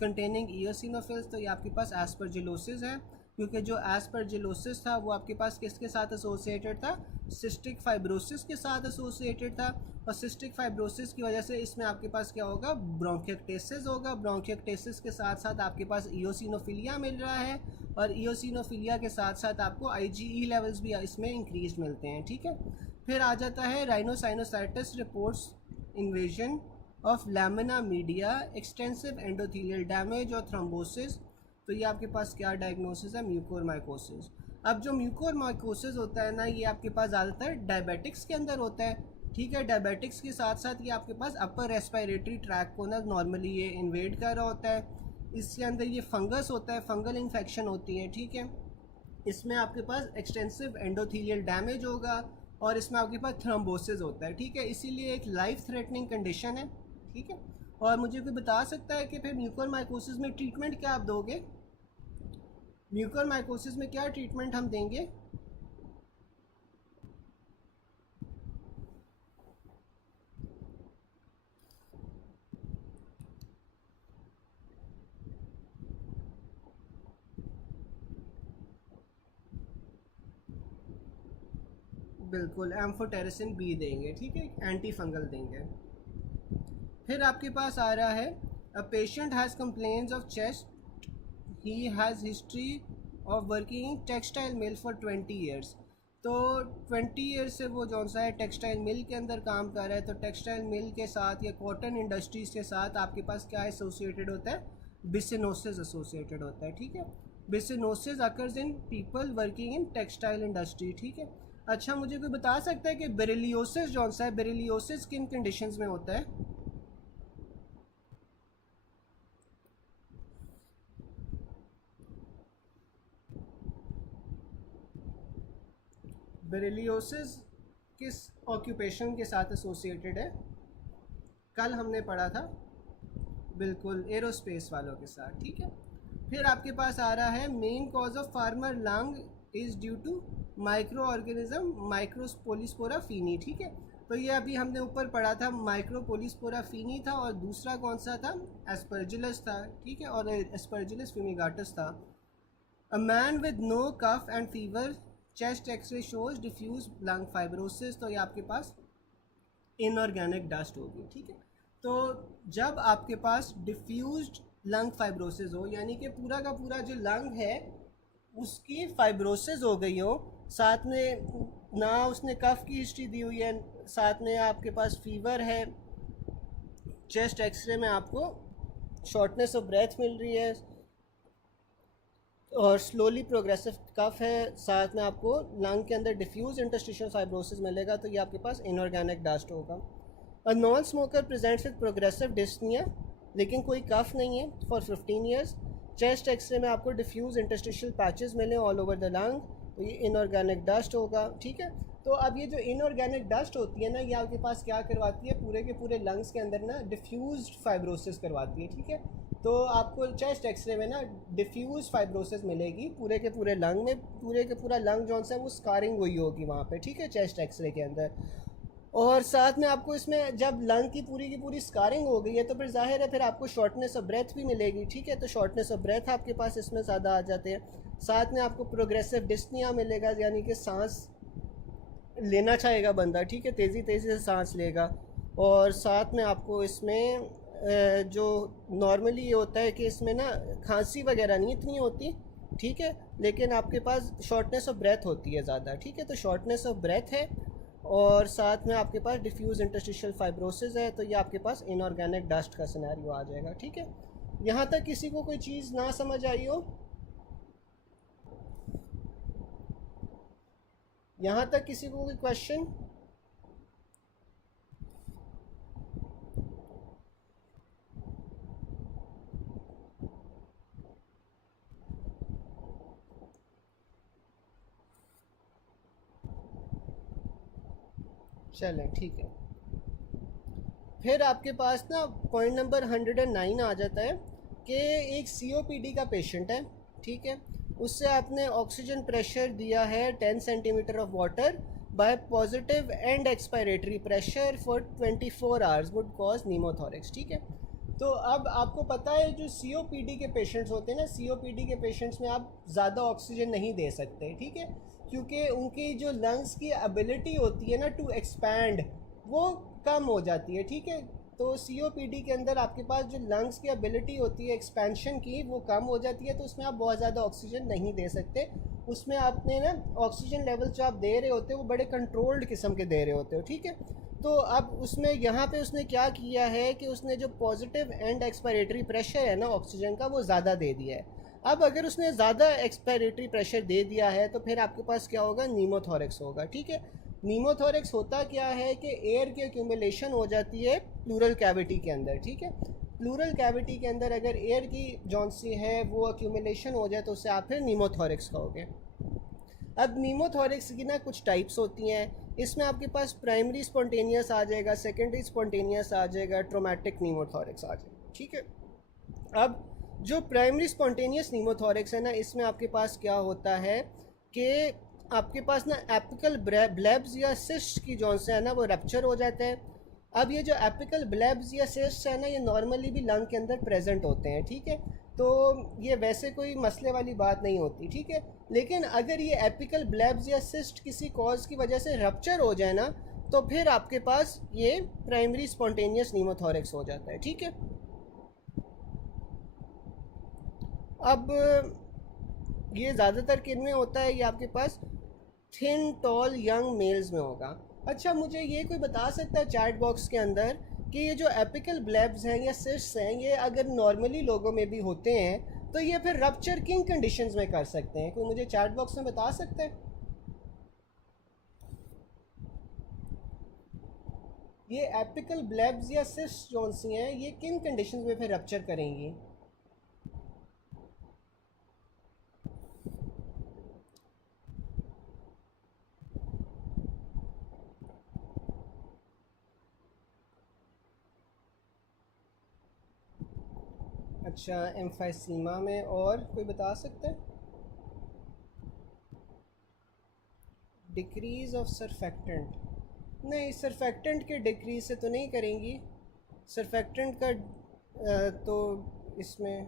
कंटेनिंग ईओसिनोफिल्स, तो ये आपके पास एस्परजिलोसिस है। क्योंकि जो एस्परजिलोसिस था वो आपके पास किसके साथ एसोसिएटेड था? सिस्टिक फाइब्रोसिस के साथ एसोसिएटेड था, और सिस्टिक फाइब्रोसिस की वजह से इसमें आपके पास क्या होगा? ब्रोंकियोक्टेसिस होगा। ब्रोंकियोक्टेसिस के साथ साथ आपके पास ईओसिनोफिलिया मिल रहा है, और ईओसिनोफिलिया के साथ साथ आपको आईजीई लेवल्स भी इसमें इंक्रीज मिलते हैं। ठीक है, फिर आ जाता है rhinosinusitis reports invasion of lamina media, extensive endothelial damage और थ्रोम्बोसिस, तो ये आपके पास क्या डायग्नोसिस है? म्यूकोरमाइकोसिस। अब जो म्यूकोरमाइकोसिस होता है ना, ये आपके पास ज़्यादातर डायबिटिक्स के अंदर होता है। ठीक है, डायबिटिक्स के साथ साथ ये आपके पास अपर रेस्पिरेटरी ट्रैक को ना नॉर्मली ये इन्वेड कर रहा होता है। इसके अंदर ये फंगस होता है, फंगल इन्फेक्शन होती है। ठीक है, इसमें आपके पास एक्सटेंसिव एंडोथेलियल डैमेज होगा, और इसमें आपके पास थ्रोम्बोसिस होता है। ठीक है, इसीलिए एक लाइफ थ्रेटनिंग कंडीशन है। ठीक है, और मुझे कोई बता सकता है कि फिर म्यूकोरमाइकोसिस में ट्रीटमेंट क्या आप दोगे? म्यूकोरमाइकोसिस में क्या ट्रीटमेंट हम देंगे? बिल्कुल एम्फोटेरिसिन बी देंगे। ठीक है, एंटी फंगल देंगे। फिर आपके पास आ रहा है a patient has complaints of chest, he has history of working in textile mill for 20 years. तो 20 ईयर्स से वो जौन सा है टेक्सटाइल मिल के अंदर काम कर रहा है। तो टेक्सटाइल मिल के साथ या कॉटन इंडस्ट्रीज़ के साथ आपके पास क्या एसोसिएटेड होता है, बिसिनोसिस एसोसिएटेड होता है, ठीक है। Byssinosis occurs in people working in textile industry, ठीक है। अच्छा, मुझे कोई बता सकता है कि बेरिलियोसिस जौन सा है, बेरिलियोसिस किन कंडीशंस में होता है? बेरिलियोसिस किस ऑक्यूपेशन के साथ एसोसिएटेड है? कल हमने पढ़ा था, बिल्कुल एरोस्पेस वालों के साथ, ठीक है। फिर आपके पास आ रहा है main cause of farmer lung is due to microorganism micropolyspora faeni, ठीक है। तो ये अभी हमने ऊपर पढ़ा था, माइक्रोपोलिस्पोरा फीनी था और दूसरा कौन सा था, एस्परजिलस था, ठीक है, और एस्परजिलस फ्यूमिगाटस था। A man with no cough and fever, chest x-ray shows diffuse lung fibrosis. तो ये आपके पास इनऑर्गेनिक डस्ट होगी, ठीक है। तो जब आपके पास डिफ्यूज्ड लंग फाइब्रोसिस हो, यानी कि पूरा का पूरा जो लंग है उसकी फाइब्रोसिस हो गई हो, साथ में ना उसने कफ की हिस्ट्री दी हुई है, साथ में आपके पास फीवर है, चेस्ट एक्सरे में आपको शॉर्टनेस ऑफ ब्रेथ मिल रही है और स्लोली प्रोग्रेसिव कफ है, साथ में आपको लंग के अंदर डिफ्यूज इंटरस्टिशियल फाइब्रोसिस मिलेगा। तो ये आपके पास इनऑर्गेनिक डस्ट होगा। अ non smoker presents with progressive dyspnoea, लेकिन कोई कफ नहीं है फॉर 15 ईयर्स। चेस्ट एक्सरे में आपको डिफ्यूज इंटरस्टिशियल पैचेस मिले ऑल ओवर द लंग, तो ये इनऑर्गेनिक डस्ट होगा, ठीक है। तो अब ये जो इनऑर्गेनिक डस्ट होती है ना, ये आपके पास क्या करवाती है, पूरे के पूरे लंग्स के अंदर ना डिफ्यूज फाइब्रोसिस करवाती है, ठीक है। तो आपको चेस्ट एक्सरे में ना डिफ्यूज फाइब्रोसिस मिलेगी पूरे के पूरे लंग में, पूरे के पूरा लंग जो सा वो स्कारिंग हुई होगी वहाँ पे, ठीक है, चेस्ट एक्सरे के अंदर। और साथ में आपको इसमें जब लंग की पूरी स्कारिंग हो गई है तो फिर जाहिर है फिर आपको शॉर्टनेस ऑफ ब्रेथ भी मिलेगी, ठीक है। तो शॉर्टनेस ऑफ ब्रेथ आपके पास इसमें ज़्यादा आ जाते हैं। साथ में आपको प्रोग्रेसिव डिस्निया मिलेगा, यानी कि सांस लेना चाहेगा बंदा, ठीक है, तेज़ी तेज़ी से सांस लेगा। और साथ में आपको इसमें जो नॉर्मली ये होता है कि इसमें ना खांसी वगैरह नहीं इतनी होती, ठीक है, लेकिन आपके पास शॉर्टनेस ऑफ ब्रेथ होती है ज़्यादा, ठीक है। तो शॉर्टनेस ऑफ ब्रेथ है और साथ में आपके पास डिफ्यूज इंटरस्टिशियल फाइब्रोसिस है, तो ये आपके पास इनऑर्गेनिक डस्ट का सिनेरियो आ जाएगा, ठीक है। यहाँ तक किसी को कोई चीज़ ना समझ आई हो? यहाँ तक किसी को कोई क्वेश्चन? चलें, ठीक है। फिर आपके पास ना पॉइंट नंबर 109 आ जाता है कि एक COPD का पेशेंट है, ठीक है, उससे आपने ऑक्सीजन प्रेशर दिया है 10 centimetre of water by positive and expiratory pressure for 24 hours would cause pneumothorax, ठीक है। तो अब आपको पता है जो COPD के पेशेंट्स होते हैं ना, COPD के पेशेंट्स में आप ज़्यादा ऑक्सीजन नहीं दे सकते, ठीक है, क्योंकि उनकी जो लंग्स की एबिलिटी होती है ना टू एक्सपैंड वो कम हो जाती है, ठीक है। तो COPD के अंदर आपके पास जो लंग्स की एबिलिटी होती है एक्सपेंशन की वो कम हो जाती है, तो उसमें आप बहुत ज़्यादा ऑक्सीजन नहीं दे सकते। उसमें आपने ना ऑक्सीजन लेवल जो आप दे रहे होते हो वो बड़े कंट्रोल्ड किस्म के दे रहे होते हो, ठीक है। तो अब उसमें यहाँ पे उसने क्या किया है कि उसने जो पॉजिटिव एंड एक्सपायरेटरी प्रेशर है ना ऑक्सीजन का वो ज़्यादा दे दिया है। अब अगर उसने ज़्यादा एक्सपायरेटरी प्रेशर दे दिया है तो फिर आपके पास क्या होगा, नीमोथोरिक्स होगा, ठीक है। नीमोथोरिक्स होता क्या है कि एयर की एक्यूमुलेशन हो जाती है प्लूरल कैविटी के अंदर, ठीक है। प्लूरल कैविटी के अंदर अगर एयर की जौन सी है वो एक्यूमुलेशन हो जाए तो उससे आप फिर नीमोथोरिक्स कहोगे। अब नीमोथोरिक्स की ना कुछ टाइप्स होती हैं, इसमें आपके पास प्राइमरी स्पॉन्टेनियस आ जाएगा, सेकेंडरी स्पॉन्टेनियस आ जाएगा, ट्रोमेटिक नीमोथोरिक्स आ जाएगा, ठीक है। अब जो प्राइमरी स्पॉन्टेनियस नीमोथोरिक्स है ना, इसमें आपके पास क्या होता है कि आपके पास ना एपिकल ब्लेब्स या सिस्ट की जौन से है ना वो रप्चर हो जाते हैं। अब ये जो एपिकल ब्लेब्स या सिस्ट है ना ये नॉर्मली भी लंग के अंदर प्रेजेंट होते हैं, ठीक है। तो ये वैसे कोई मसले वाली बात नहीं होती, ठीक है। लेकिन अगर ये एपिकल ब्लेब्स या सिस्ट किसी कॉज की वजह से रप्चर हो जाए ना तो फिर आपके पास ये प्राइमरी स्पॉन्टेनियस न्यूमोथोरैक्स हो जाता है, ठीक है। अब ये ज़्यादातर किन में होता है, ये आपके पास थिन टॉल यंग मेल्स में होगा। अच्छा, मुझे ये कोई बता सकता है चैट बॉक्स के अंदर कि ये जो एपिकल ब्लेब्स हैं या सिस्ट्स हैं, ये अगर नॉर्मली लोगों में भी होते हैं तो ये फिर रप्चर किन कंडीशंस में कर सकते हैं? कोई मुझे चैट बॉक्स में बता सकता है? ये एपिकल ब्लेब्स या सिस्ट्स जो सी हैं, ये किन कंडीशंस में फिर रप्चर करेंगी? अच्छा, एम्फाइसीमा में, और कोई बता सकता है? Decrease of surfactant? नहीं, सरफेक्टेंट के डिक्रीज से तो नहीं करेंगी। सरफेक्टेंट का तो इसमें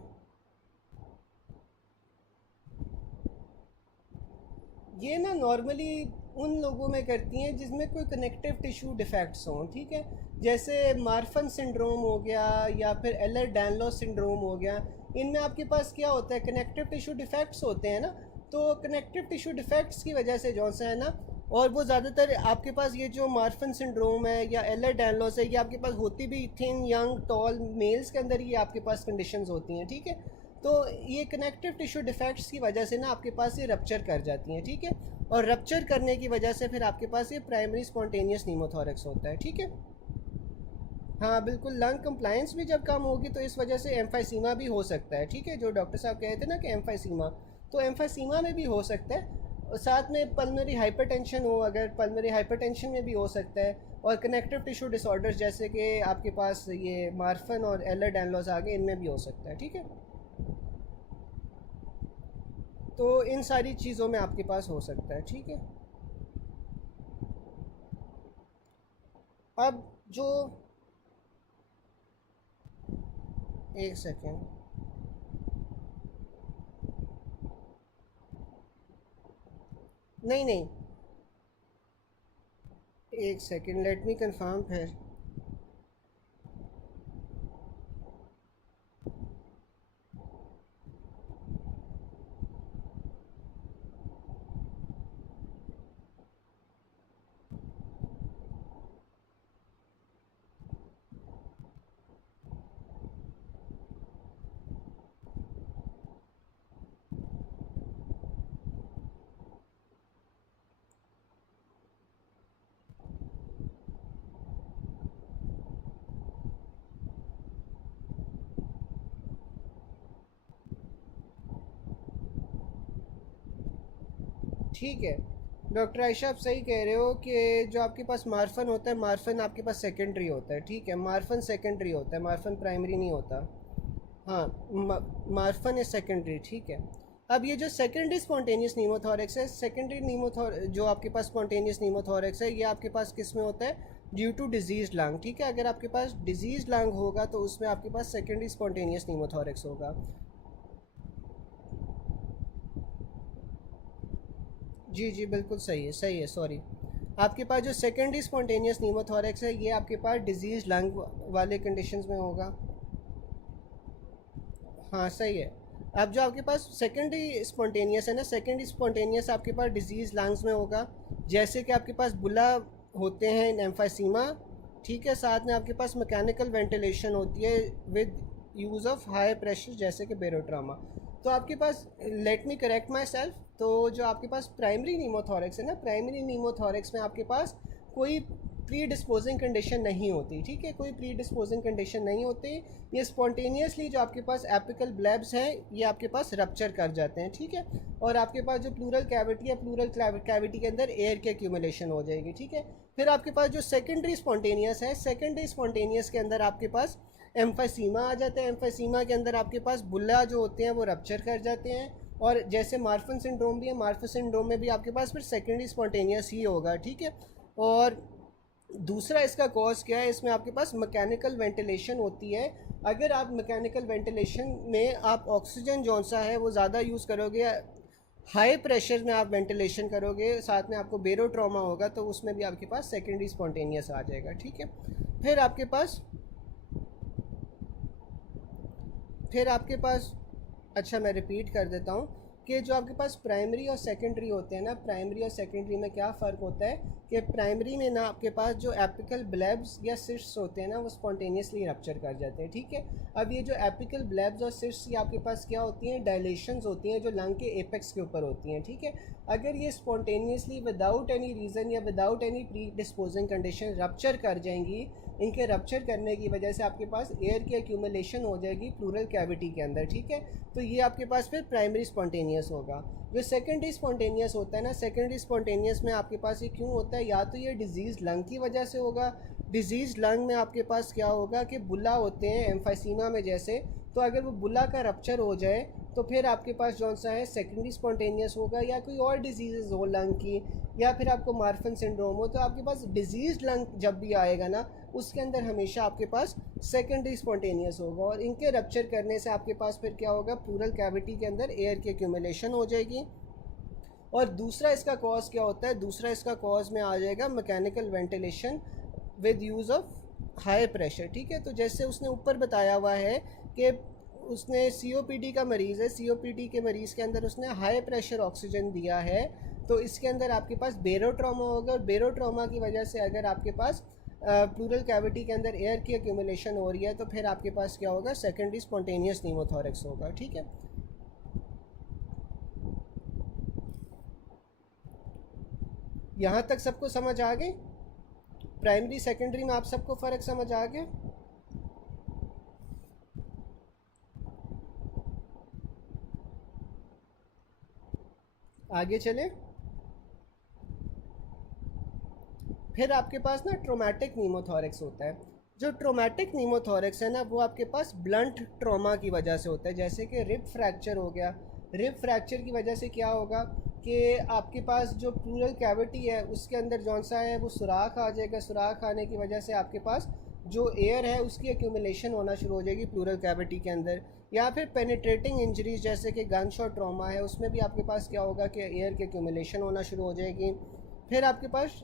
ये ना नॉर्मली उन लोगों में करती हैं जिसमें कोई कनेक्टिव टिश्यू डिफेक्ट्स हों, ठीक है। जैसे मार्फन सिंड्रोम हो गया या फिर एलर डैनलॉस सिंड्रोम हो गया। इनमें आपके पास क्या होता है, कनेक्टिव टिश्यू डिफेक्ट्स होते हैं ना। तो कनेक्टिव टिश्यू डिफेक्ट्स की वजह से जो सा है ना, और वो ज़्यादातर आपके पास ये जो मार्फन सिंड्रोम है या एलर डैनलॉस है, ये आपके पास होती भी थिन यंग टॉल मेल्स के अंदर ये आपके पास कंडीशंस होती हैं, ठीक है। तो ये कनेक्टिव टिश्यू डिफेक्ट्स की वजह से ना आपके पास ये रप्चर कर जाती हैं, ठीक है। और रप्चर करने की वजह से फिर आपके पास ये प्राइमरी स्पॉन्टेनियस न्यूमोथोरैक्स होता है, ठीक है। हाँ बिल्कुल, लंग कंप्लायंस भी जब कम होगी तो इस वजह से एम्फाइसीमा भी हो सकता है, ठीक है। जो डॉक्टर साहब कहे थे ना कि एम्फाइसीमा, तो एम्फाइसीमा में भी हो सकता है। और साथ में पल्मोनरी हाइपरटेंशन हो, अगर पल्मोनरी हाइपरटेंशन में भी हो सकता है। और कनेक्टिव टिश्यू डिसऑर्डर्स जैसे कि आपके पास ये मार्फन और एलर डैनलॉस आ गए, इनमें भी हो सकता है, ठीक है। तो इन सारी चीज़ों में आपके पास हो सकता है, ठीक है। अब जो, एक सेकेंड, नहीं नहीं, एक सेकेंड, लेट मी कंफर्म फिर। ठीक है, डॉक्टर आयशा आप सही कह रहे हो कि जो आपके पास मार्फन होता है, मार्फन आपके पास सेकेंडरी होता है, ठीक है। मार्फन सेकेंडरी होता है, मार्फन प्राइमरी नहीं होता। हाँ, मार्फन इज सेकेंडरी, ठीक है। अब ये जो सेकेंडरी स्पॉन्टेनियस नीमोथोरैक्स है, सेकेंडरी जो आपके पास स्पॉन्टेनियस नीमोथोरैक्स है, ये आपके पास किस में होता है? ड्यू टू डिजीज लंग, ठीक है। अगर आपके पास डिजीज लंग होगा तो उसमें आपके पास सेकेंडरी स्पॉन्टेनियस नीमोथोरैक्स होगा। जी जी बिल्कुल सही है, सही है, सॉरी। आपके पास जो सेकेंडरी स्पॉन्टेनियस नीमोथोरैक्स है, ये आपके पास डिजीज लंग वाले कंडीशंस में होगा। हाँ सही है। अब जो आपके पास सेकेंडरी स्पॉन्टेनियस है ना, सेकेंडरी स्पॉन्टेनियस आपके पास डिजीज़ लंग्स में होगा। जैसे कि आपके पास बुला होते हैं, एम्फाइसीमा, ठीक है। साथ में आपके पास मैकेनिकल वेंटिलेशन होती है with use of high pressure, जैसे कि बेरोट्रामा। तो आपके पास, let me correct myself, तो जो आपके पास प्राइमरी नीमोथोरैक्स है ना, प्राइमरी नीमोथोरैक्स में आपके पास कोई प्री डिस्पोजिंग कंडीशन नहीं होती, ठीक है। कोई प्री डिस्पोजिंग कंडीशन नहीं होती। ये स्पॉन्टेनियसली जो आपके पास एपिकल ब्लेब्स हैं, ये आपके पास रप्चर कर जाते हैं, ठीक है। और आपके पास जो प्लूरल कैविटी है, प्लूरल कैविटी के अंदर एयर की एक्यूमुलेशन हो जाएगी, ठीक है। फिर आपके पास जो सेकेंडरी स्पॉन्टेनियस है, सेकेंडरी स्पॉन्टेनियस के अंदर आपके पास एम्फाइसीमा आ जाता है। एम्फाइसीमा के अंदर आपके पास बुल्ला जो होते हैं वो रप्चर कर जाते हैं। और जैसे मार्फन सिंड्रोम भी है, मार्फन सिंड्रोम में भी आपके पास फिर सेकेंडरी स्पॉन्टेनियस ही होगा, ठीक है। और दूसरा इसका कॉज क्या है, इसमें आपके पास मैकेनिकल वेंटिलेशन होती है। अगर आप मैकेनिकल वेंटिलेशन में आप ऑक्सीजन जौन सा है वो ज़्यादा यूज़ करोगे, हाई प्रेशर में आप वेंटिलेशन करोगे, साथ में आपको बेरोट्रॉमा होगा, तो उसमें भी आपके पास सेकेंडरी स्पॉन्टेनियस आ जाएगा, ठीक है। फिर आपके पास फिर आपके पास अच्छा, मैं रिपीट कर देता हूँ कि जो आपके पास प्राइमरी और सेकेंडरी होते हैं ना, प्राइमरी और सेकेंडरी में क्या फ़र्क होता है कि प्राइमरी में ना आपके पास जो एपिकल ब्लेब्स या सिस्ट्स होते हैं ना, वो स्पॉन्टेनियसली रप्चर कर जाते हैं, ठीक है। अब ये जो एपिकल ब्लेब्स और सिस्ट्स, ये आपके पास क्या होती हैं, डायलेशंस होती हैं जो लंग के एपेक्स के ऊपर होती हैं, ठीक है। अगर ये स्पॉन्टेनियसली विदाउट एनी रीज़न या without any pre disposing condition rupture कर जाएंगी, इनके रप्चर करने की वजह से आपके पास एयर की एक्यूमुलेशन हो जाएगी प्लूरल कैविटी के अंदर, ठीक है। तो ये आपके पास फिर प्राइमरी स्पॉन्टेनियस होगा। जो सेकेंडरी स्पॉन्टेनियस होता है ना, सेकेंडरी स्पॉन्टेनियस में आपके पास ये क्यों होता है, या तो ये डिजीज़ लंग की वजह से होगा। डिजीज़ लंग में आपके पास क्या होगा कि बुला होते हैं एम्फाइसीमा में जैसे, तो अगर वो बुला का रप्चर हो जाए तो फिर आपके पास जौन सा है सेकेंडरी स्पॉन्टेनियस होगा, या कोई और डिजीज़ हो लंग की, या फिर आपको मार्फन सिंड्रोम हो, तो आपके पास डिजीज़ लंग जब भी आएगा ना, उसके अंदर हमेशा आपके पास सेकेंडरी स्पॉन्टेनियस होगा। और इनके रप्चर करने से आपके पास फिर क्या होगा, प्लूरल कैविटी के अंदर एयर की एक्यूमुलेशन हो जाएगी। और दूसरा इसका कॉज क्या होता है, दूसरा इसका कॉज में आ जाएगा mechanical ventilation with use of high pressure, ठीक है। तो जैसे उसने ऊपर बताया हुआ है कि उसने सीओपीडी का मरीज़ है, सीओपीडी के मरीज़ के अंदर उसने हाई प्रेशर ऑक्सीजन दिया है, तो इसके अंदर आपके पास बेरोट्रॉमा होगा। और बेरोट्रॉमा की वजह से अगर आपके पास प्लूरल कैविटी के अंदर एयर की एक्यूमुलेशन हो रही है, तो फिर आपके पास क्या होगा, सेकेंडरी स्पॉन्टेनियस नीमोथोरेक्स होगा, ठीक है। यहाँ तक सबको समझ आ गई? प्राइमरी सेकेंडरी में आप सबको फ़र्क समझ आ गया? आगे चले। फिर आपके पास ना ट्रोमेटिक नीमोथोरेक्स होता है। जो ट्रोमेटिक नीमोथोरेक्स है ना, वो आपके पास ब्लंट ट्रॉमा की वजह से होता है, जैसे कि रिब फ्रैक्चर हो गया। रिब फ्रैक्चर की वजह से क्या होगा कि आपके पास जो प्लूरल कैविटी है उसके अंदर जौन सा है वो सुराख आ जाएगा। सुराख आने की वजह से आपके पास जो एयर है उसकी एक्यूमुलेशन होना शुरू हो जाएगी प्लूरल कैविटी के अंदर। या फिर पेनिट्रेटिंग इंजरीज जैसे कि गन शॉट ट्रॉमा है, उसमें भी आपके पास क्या होगा कि एयर की एक्यूमुलेशन होना शुरू हो जाएगी। फिर आपके पास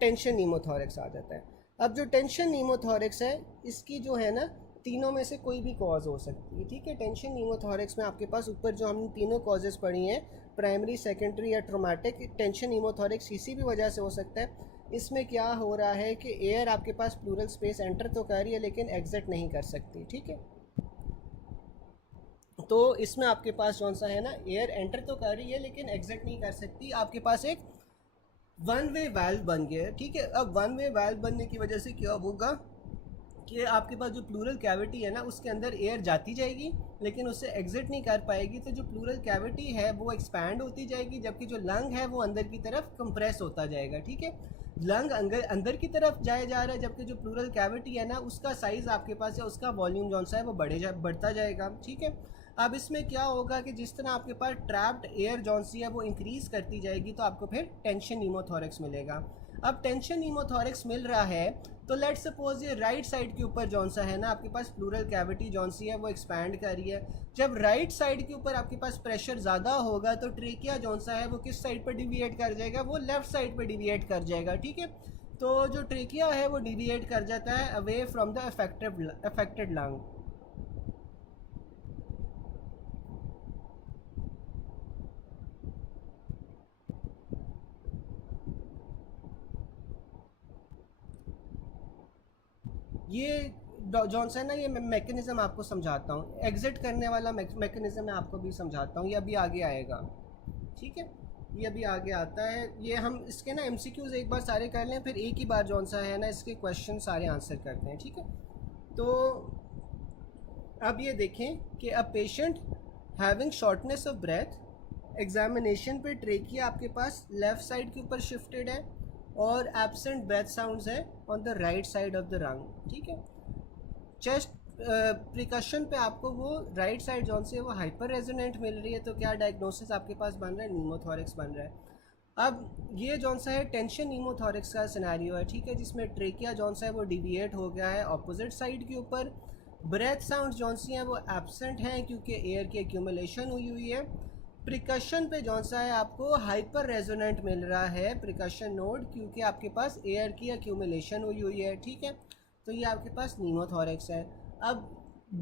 टेंशन नीमोथोरेक्स आ जाता है। अब जो टेंशन नीमोथोरेक्स है, इसकी जो है ना, तीनों में से कोई भी कॉज हो सकती है, ठीक है। टेंशन नीमोथोरेक्स में आपके पास ऊपर जो हमने तीनों कॉजेज़ पढ़ी हैं, प्राइमरी, सेकेंडरी या ट्रोमेटिक, टेंशन नीमोथोरेक्स किसी भी वजह से हो सकता है। इसमें क्या हो रहा है कि एयर आपके पास प्लूरल स्पेस एंटर तो कर रही है लेकिन एग्जिट नहीं कर सकती, ठीक है। तो इसमें आपके पास कौन सा है ना, एयर एंटर तो कर रही है लेकिन एग्जिट नहीं कर सकती। आपके पास एक वन वे वाल्व बन गया है, ठीक है। अब वन वे वाल्व बनने की वजह से क्या होगा कि आपके पास जो प्लूरल कैविटी है ना, उसके अंदर एयर जाती जाएगी लेकिन उससे एग्जिट नहीं कर पाएगी। तो जो प्लूरल कैविटी है वो एक्सपैंड होती जाएगी, जबकि जो लंग है वो अंदर की तरफ कंप्रेस होता जाएगा, ठीक है। लंग अंदर की तरफ जाया जा रहा है, जबकि जो प्लूरल कैविटी है ना, उसका साइज़ आपके पास है, उसका वॉल्यूम जौन सा है वो बढ़ता जाएगा, ठीक है। अब इसमें क्या होगा कि जिस तरह आपके पास ट्रैप्ड एयर जौन सी है वो इंक्रीज़ करती जाएगी, तो आपको फिर टेंशन नीमोथोरेक्स मिलेगा। अब टेंशन नीमोथोरेक्स मिल रहा है तो लेट सपोज ये राइट साइड के ऊपर जौन सा है ना, आपके पास प्लूरल कैविटी जौन सी है वो एक्सपैंड कर रही है। जब राइट साइड के ऊपर आपके पास प्रेशर ज़्यादा होगा तो ट्रेकिया जौन सा है वो किस साइड पर डिविएट कर जाएगा, वो लेफ्ट साइड पर डिविएट कर जाएगा, ठीक है। तो जो ट्रेकिया है वो डिविएट कर जाता है away from the affected lung. ये जॉन सा है ना, ये मैकेनिज़्म आपको समझाता हूँ, एग्जिट करने वाला मैकेनिज़्म मैं आपको भी समझाता हूँ, ये अभी आगे आएगा, ठीक है। ये अभी आगे आता है। ये हम इसके ना एमसीक्यूज़ एक बार सारे कर लें, फिर एक ही बार जॉन सा है ना इसके क्वेश्चन सारे आंसर करते हैं, ठीक है। तो अब ये देखें कि a patient having shortness of breath, examination पे ट्रेकिया आपके पास लेफ़्ट साइड के ऊपर शिफ्टेड है और एब्सेंट ब्रेथ साउंड्स है on the right side of the lung, ठीक है। चेस्ट प्रिकशन पे आपको वो राइट साइड जौन से वो हाइपर रेजोनेंट मिल रही है, तो क्या डायग्नोसिस आपके पास बन रहा है, नीमोथोरेक्स बन रहा है। अब ये जौन सा है टेंशन नीमोथोरेक्स का सिनेरियो है, ठीक है, जिसमें ट्रेकिया जौन सा है वो डिविएट हो गया है ऑपोजिट साइड के ऊपर। ब्रेथ साउंड जौन सी हैं वो एब्सेंट हैं क्योंकि एयर की एक्यूमुलेशन हुई है। प्रिकशन पे जौन सा है आपको हाइपर रेजोनेंट मिल रहा है प्रिकशन नोड, क्योंकि आपके पास एयर की एक्यूमुलेशन हुई हुई है, ठीक है। तो ये आपके पास नीमोथोरेक्स है। अब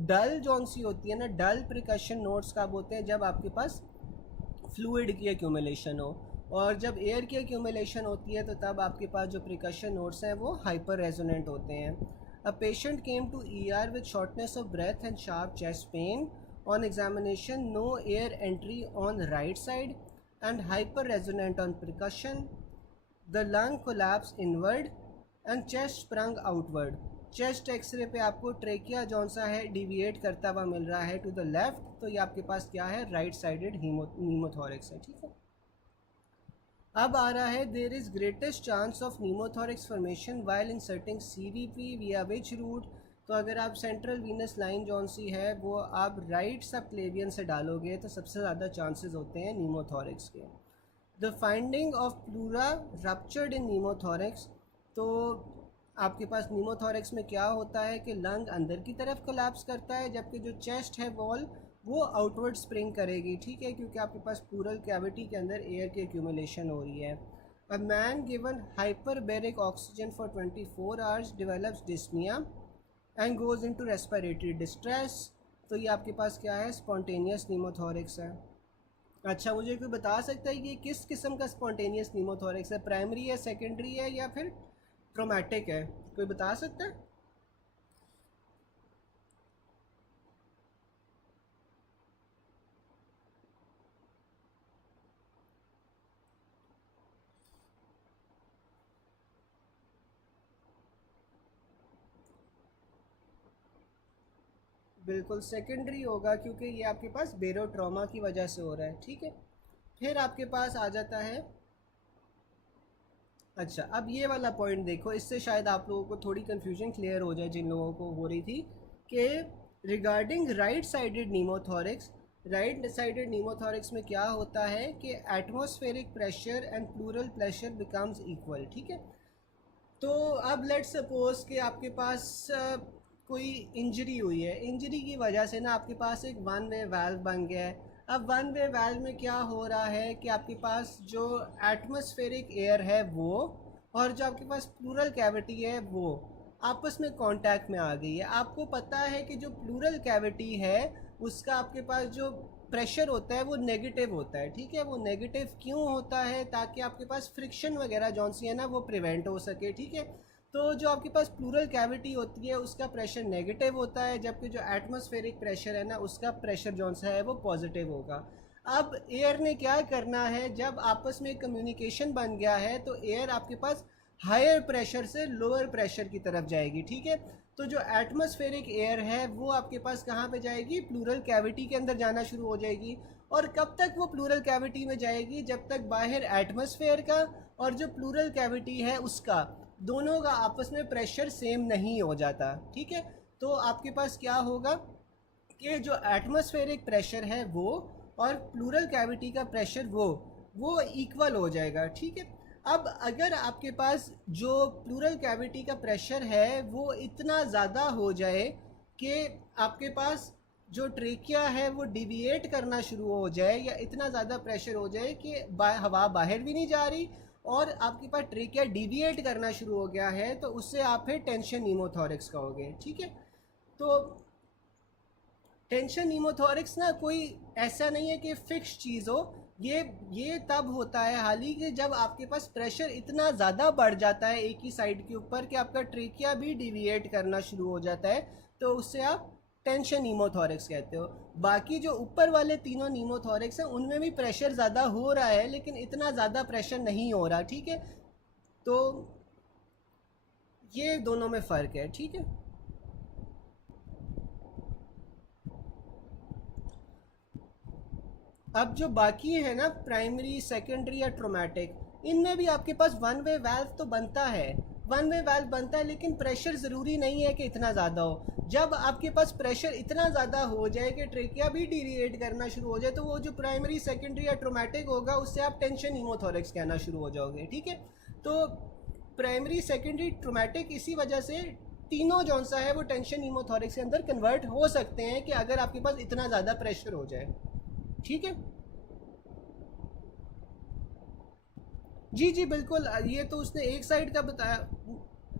डल जौन सी होती है ना, डल प्रिकशन नोड्स कब होते हैं, जब आपके पास फ्लूइड की एक्यूमुलेशन हो, और जब एयर की एक्यूमुलेशन होती है तो तब आपके पास जो प्रिकशन नोड्स हैं वो हाइपर रेजोनेंट होते हैं। A patient came to ER with shortness of breath and sharp chest pain. On examination, no air entry on right side and hyper-resonant on percussion. The lung collapsed inward and chest sprung outward. Chest x ray पे आपको trachea जौन सा है deviate करता हुआ मिल रहा है to the left, तो ये आपके पास क्या है, राइट साइडेड नीमोथोरेक्स है, ठीक है। अब आ रहा है there is greatest chance of pneumothorax formation while inserting CVP via which route. तो अगर आप सेंट्रल वीनस लाइन जौन सी है वो आप राइट सबक्लेवियन से डालोगे तो सबसे ज़्यादा चांसेस होते हैं नीमोथोरेक्स के। The finding of pleura ruptured इन नीमोथोरेक्स। तो आपके पास नीमोथोरेक्स में क्या होता है कि लंग अंदर की तरफ कोलैप्स करता है, जबकि जो चेस्ट है वॉल वो आउटवर्ड स्प्रिंग करेगी, ठीक है, क्योंकि आपके पास प्लूरल कैविटी के अंदर एयर की एक्यूमुलेशन हो रही है। A man given hyperbaric oxygen for 24 hours develops dyspnoea and goes into respiratory distress. तो ये आपके पास क्या है, स्पॉन्टेनियस नीमोथोरेक्स है। अच्छा, मुझे कोई बता सकता है कि किस किस्म का स्पॉन्टेनियस नीमोथोरेक्स है, प्राइमरी है, सेकेंडरी है, या फिर ट्रोमेटिक है? कोई बता सकता है? बिल्कुल सेकेंडरी होगा, क्योंकि ये आपके पास बेरोट्रॉमा की वजह से हो रहा है, ठीक है। फिर आपके पास आ जाता है, अच्छा अब ये वाला पॉइंट देखो, इससे शायद आप लोगों को थोड़ी कन्फ्यूजन क्लियर हो जाए जिन लोगों को हो रही थी कि regarding right sided नीमोथोरेक्स। Right sided नीमोथोरेक्स में क्या होता है कि atmospheric pressure and plural pressure becomes equal, ठीक है। तो अब लेट सपोज कि आपके पास कोई इंजरी हुई है, इंजरी की वजह से ना आपके पास एक वन वे वाल्व बन गया है। अब वन वे वाल्व में क्या हो रहा है कि आपके पास जो एटमॉस्फेरिक एयर है वो और जो आपके पास प्लूरल कैविटी है वो आपस में कांटेक्ट में आ गई है। आपको पता है कि जो प्लूरल कैविटी है उसका आपके पास जो प्रेशर होता है वो नेगेटिव होता है, ठीक है। वो नेगेटिव क्यों होता है, ताकि आपके पास फ्रिक्शन वगैरह जौन सी है ना वो प्रिवेंट हो सके, ठीक है। तो जो आपके पास प्लूरल कैविटी होती है उसका प्रेशर नेगेटिव होता है, जबकि जो एटमॉस्फेरिक प्रेशर है ना उसका प्रेशर जौन सा है वो पॉजिटिव होगा। अब एयर ने क्या करना है, जब आपस में कम्युनिकेशन बन गया है तो एयर आपके पास हायर प्रेशर से लोअर प्रेशर की तरफ जाएगी, ठीक है। तो जो एटमॉस्फेरिक एयर है वो आपके पास कहाँ पे जाएगी, प्लूरल कैविटी के अंदर जाना शुरू हो जाएगी। और कब तक वो प्लूरल कैविटी में जाएगी, जब तक बाहर एटमॉस्फेयर का और जो प्लूरल कैविटी है उसका दोनों का आपस में प्रेशर सेम नहीं हो जाता, ठीक है। तो आपके पास क्या होगा कि जो एटमॉस्फेरिक प्रेशर है वो और प्लूरल कैविटी का प्रेशर वो इक्वल हो जाएगा, ठीक है। अब अगर आपके पास जो प्लूरल कैविटी का प्रेशर है वो इतना ज़्यादा हो जाए कि आपके पास जो ट्रेकिया है वो डिविएट करना शुरू हो जाए, या इतना ज़्यादा प्रेशर हो जाए कि हवा बाहर भी नहीं जा रही और आपके पास ट्रेकिया डिविएट करना शुरू हो गया है, तो उससे आप फिर टेंशन नीमोथोरेक्स कहोगे, ठीक है। तो टेंशन नीमोथोरेक्स ना कोई ऐसा नहीं है कि फिक्स चीज़ हो, ये तब होता है हालांकि जब आपके पास प्रेशर इतना ज़्यादा बढ़ जाता है एक ही साइड के ऊपर कि आपका ट्रेकिया भी डिविएट करना शुरू हो जाता है, तो उससे आप टेंशन नीमोथोरेक्स कहते हो। बाकी जो ऊपर वाले तीनों नीमोथोरेक्स हैं उनमें भी प्रेशर ज़्यादा हो रहा है लेकिन इतना ज़्यादा प्रेशर नहीं हो रहा, ठीक है। तो ये दोनों में फ़र्क है, ठीक है। अब जो बाकी है ना प्राइमरी, सेकेंडरी या ट्रोमेटिक, इनमें भी आपके पास वन वे वाल्व तो बनता है, वन वे वाल्व बनता है, लेकिन प्रेशर ज़रूरी नहीं है कि इतना ज़्यादा हो। जब आपके पास प्रेशर इतना ज़्यादा हो जाए कि ट्रेकिया भी डिविएट करना शुरू हो जाए, तो वो जो प्राइमरी, सेकेंडरी या ट्रोमेटिक होगा उससे आप टेंशन नीमोथोरेक्स कहना शुरू हो जाओगे, ठीक है। तो प्राइमरी, सेकेंडरी, ट्रोमेटिक इसी वजह से तीनों जौन सा है वो टेंशन नीमोथोरेक्स के अंदर कन्वर्ट हो सकते हैं कि अगर आपके पास इतना ज़्यादा प्रेशर हो जाए, ठीक है। जी जी बिल्कुल, ये तो उसने एक साइड का बताया।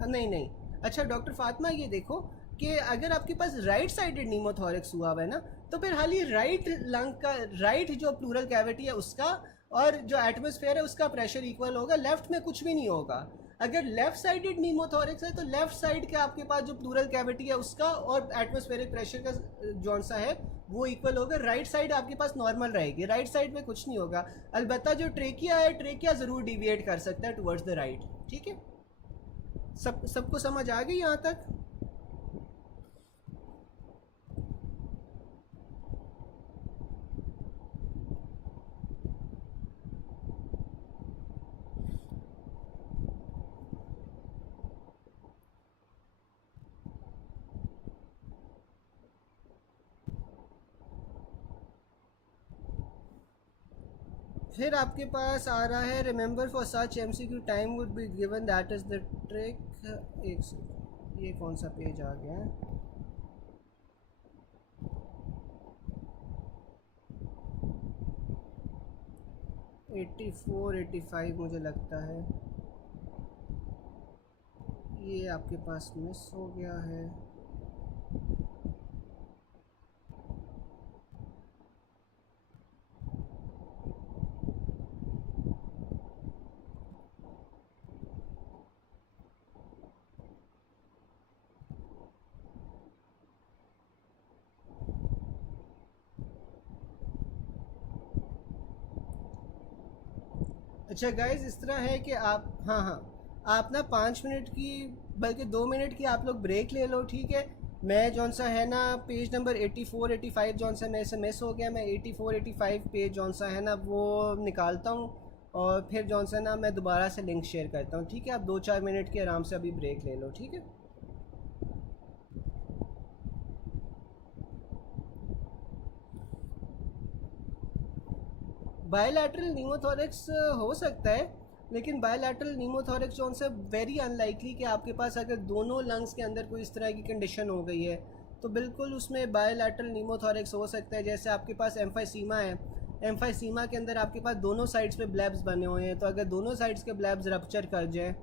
नहीं नहीं। अच्छा डॉक्टर फातिमा, ये देखो कि अगर आपके पास राइट साइडेड नीमोथोरेक्स हुआ हुआ है ना, तो फिर खाली राइट लंग का, राइट जो प्लूरल कैविटी है उसका और जो एटमोसफेयर है उसका प्रेशर इक्वल होगा, लेफ्ट में कुछ भी नहीं होगा। अगर लेफ्ट साइडेड नीमोथोरेक्स है तो लेफ्ट साइड के आपके पास जो प्लूरल कैविटी है उसका और एटमोस्फेरिक प्रेशर का जौन सा है वो इक्वल होगा। राइट साइड आपके पास नॉर्मल रहेगी, राइट साइड में कुछ नहीं होगा। अलबत्ता जो ट्रेकिया है, ट्रेकिया ज़रूर डिविएट कर सकता है टुवर्ड्स द राइट। ठीक है, सबको समझ आ गई यहाँ तक? फिर आपके पास आ रहा है, remember for such MCQ time would be given that is the trick. एक सेकंड, ये कौन सा पेज आ गया है? 84 85 मुझे लगता है, ये आपके पास मिस हो गया है। अच्छा गाइज, इस तरह है कि आप, हाँ हाँ, आप ना 5 मिनट की, बल्कि 2 मिनट की आप लोग ब्रेक ले लो, ठीक है? मैं जौन सा है ना पेज नंबर 84 85 जौन सा मेरे से मिस हो गया, मैं 84 85 पेज जौन सा है ना वो निकालता हूँ और फिर जौन सा ना मैं दोबारा से लिंक शेयर करता हूँ, ठीक है? आप 2 4 मिनट की आराम से अभी ब्रेक ले लो, ठीक है? बायलैटरल नीमोथोरेक्स हो सकता है, लेकिन बायलैटरल नीमोथोरेक्स जो उनसे वेरी अनलाइकली कि आपके पास अगर दोनों लंग्स के अंदर कोई इस तरह की कंडीशन हो गई है तो बिल्कुल उसमें बायलैटरल नीमोथोरेक्स हो सकता है। जैसे आपके पास एम्फाइसीमा है, एम्फाइसीमा के अंदर आपके पास दोनों साइड्स पे ब्लैब्स बने हुए हैं, तो अगर दोनों साइड्स के ब्लैब्स रप्चर कर जाए,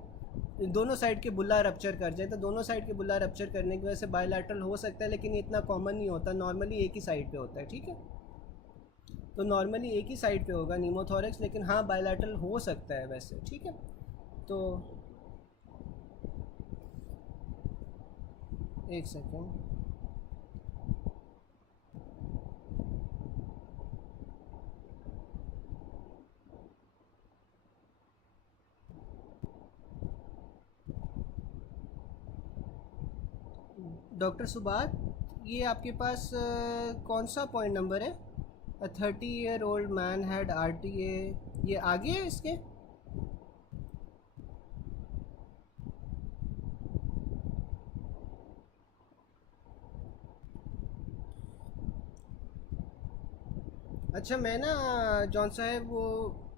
दोनों साइड के बुल्ला रप्चर कर जाए, तो दोनों साइड के बुल्ला रप्चर करने की वजह से बायलैटरल हो सकता है, लेकिन ये इतना कॉमन नहीं होता, नॉर्मली एक ही साइड पे होता है, ठीक है? तो नॉर्मली एक ही साइड पे होगा नीमोथोरेक्स, लेकिन हाँ बायलैटरल हो सकता है वैसे, ठीक है? तो एक सेकेंड, डॉक्टर सुबात, ये आपके पास कौन सा पॉइंट नंबर है? 30 year old man had RTA, ये आगे है इसके? अच्छा, मैं ना जौन सा है वो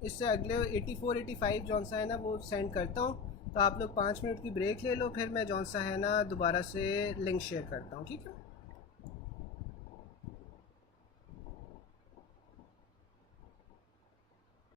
इससे अगले 84 85 जौन सा है ना वो सेंड करता हूँ, तो आप लोग 5 मिनट की ब्रेक ले लो, फिर मैं जौन सा है ना दोबारा से लिंक शेयर करता हूँ, ठीक है?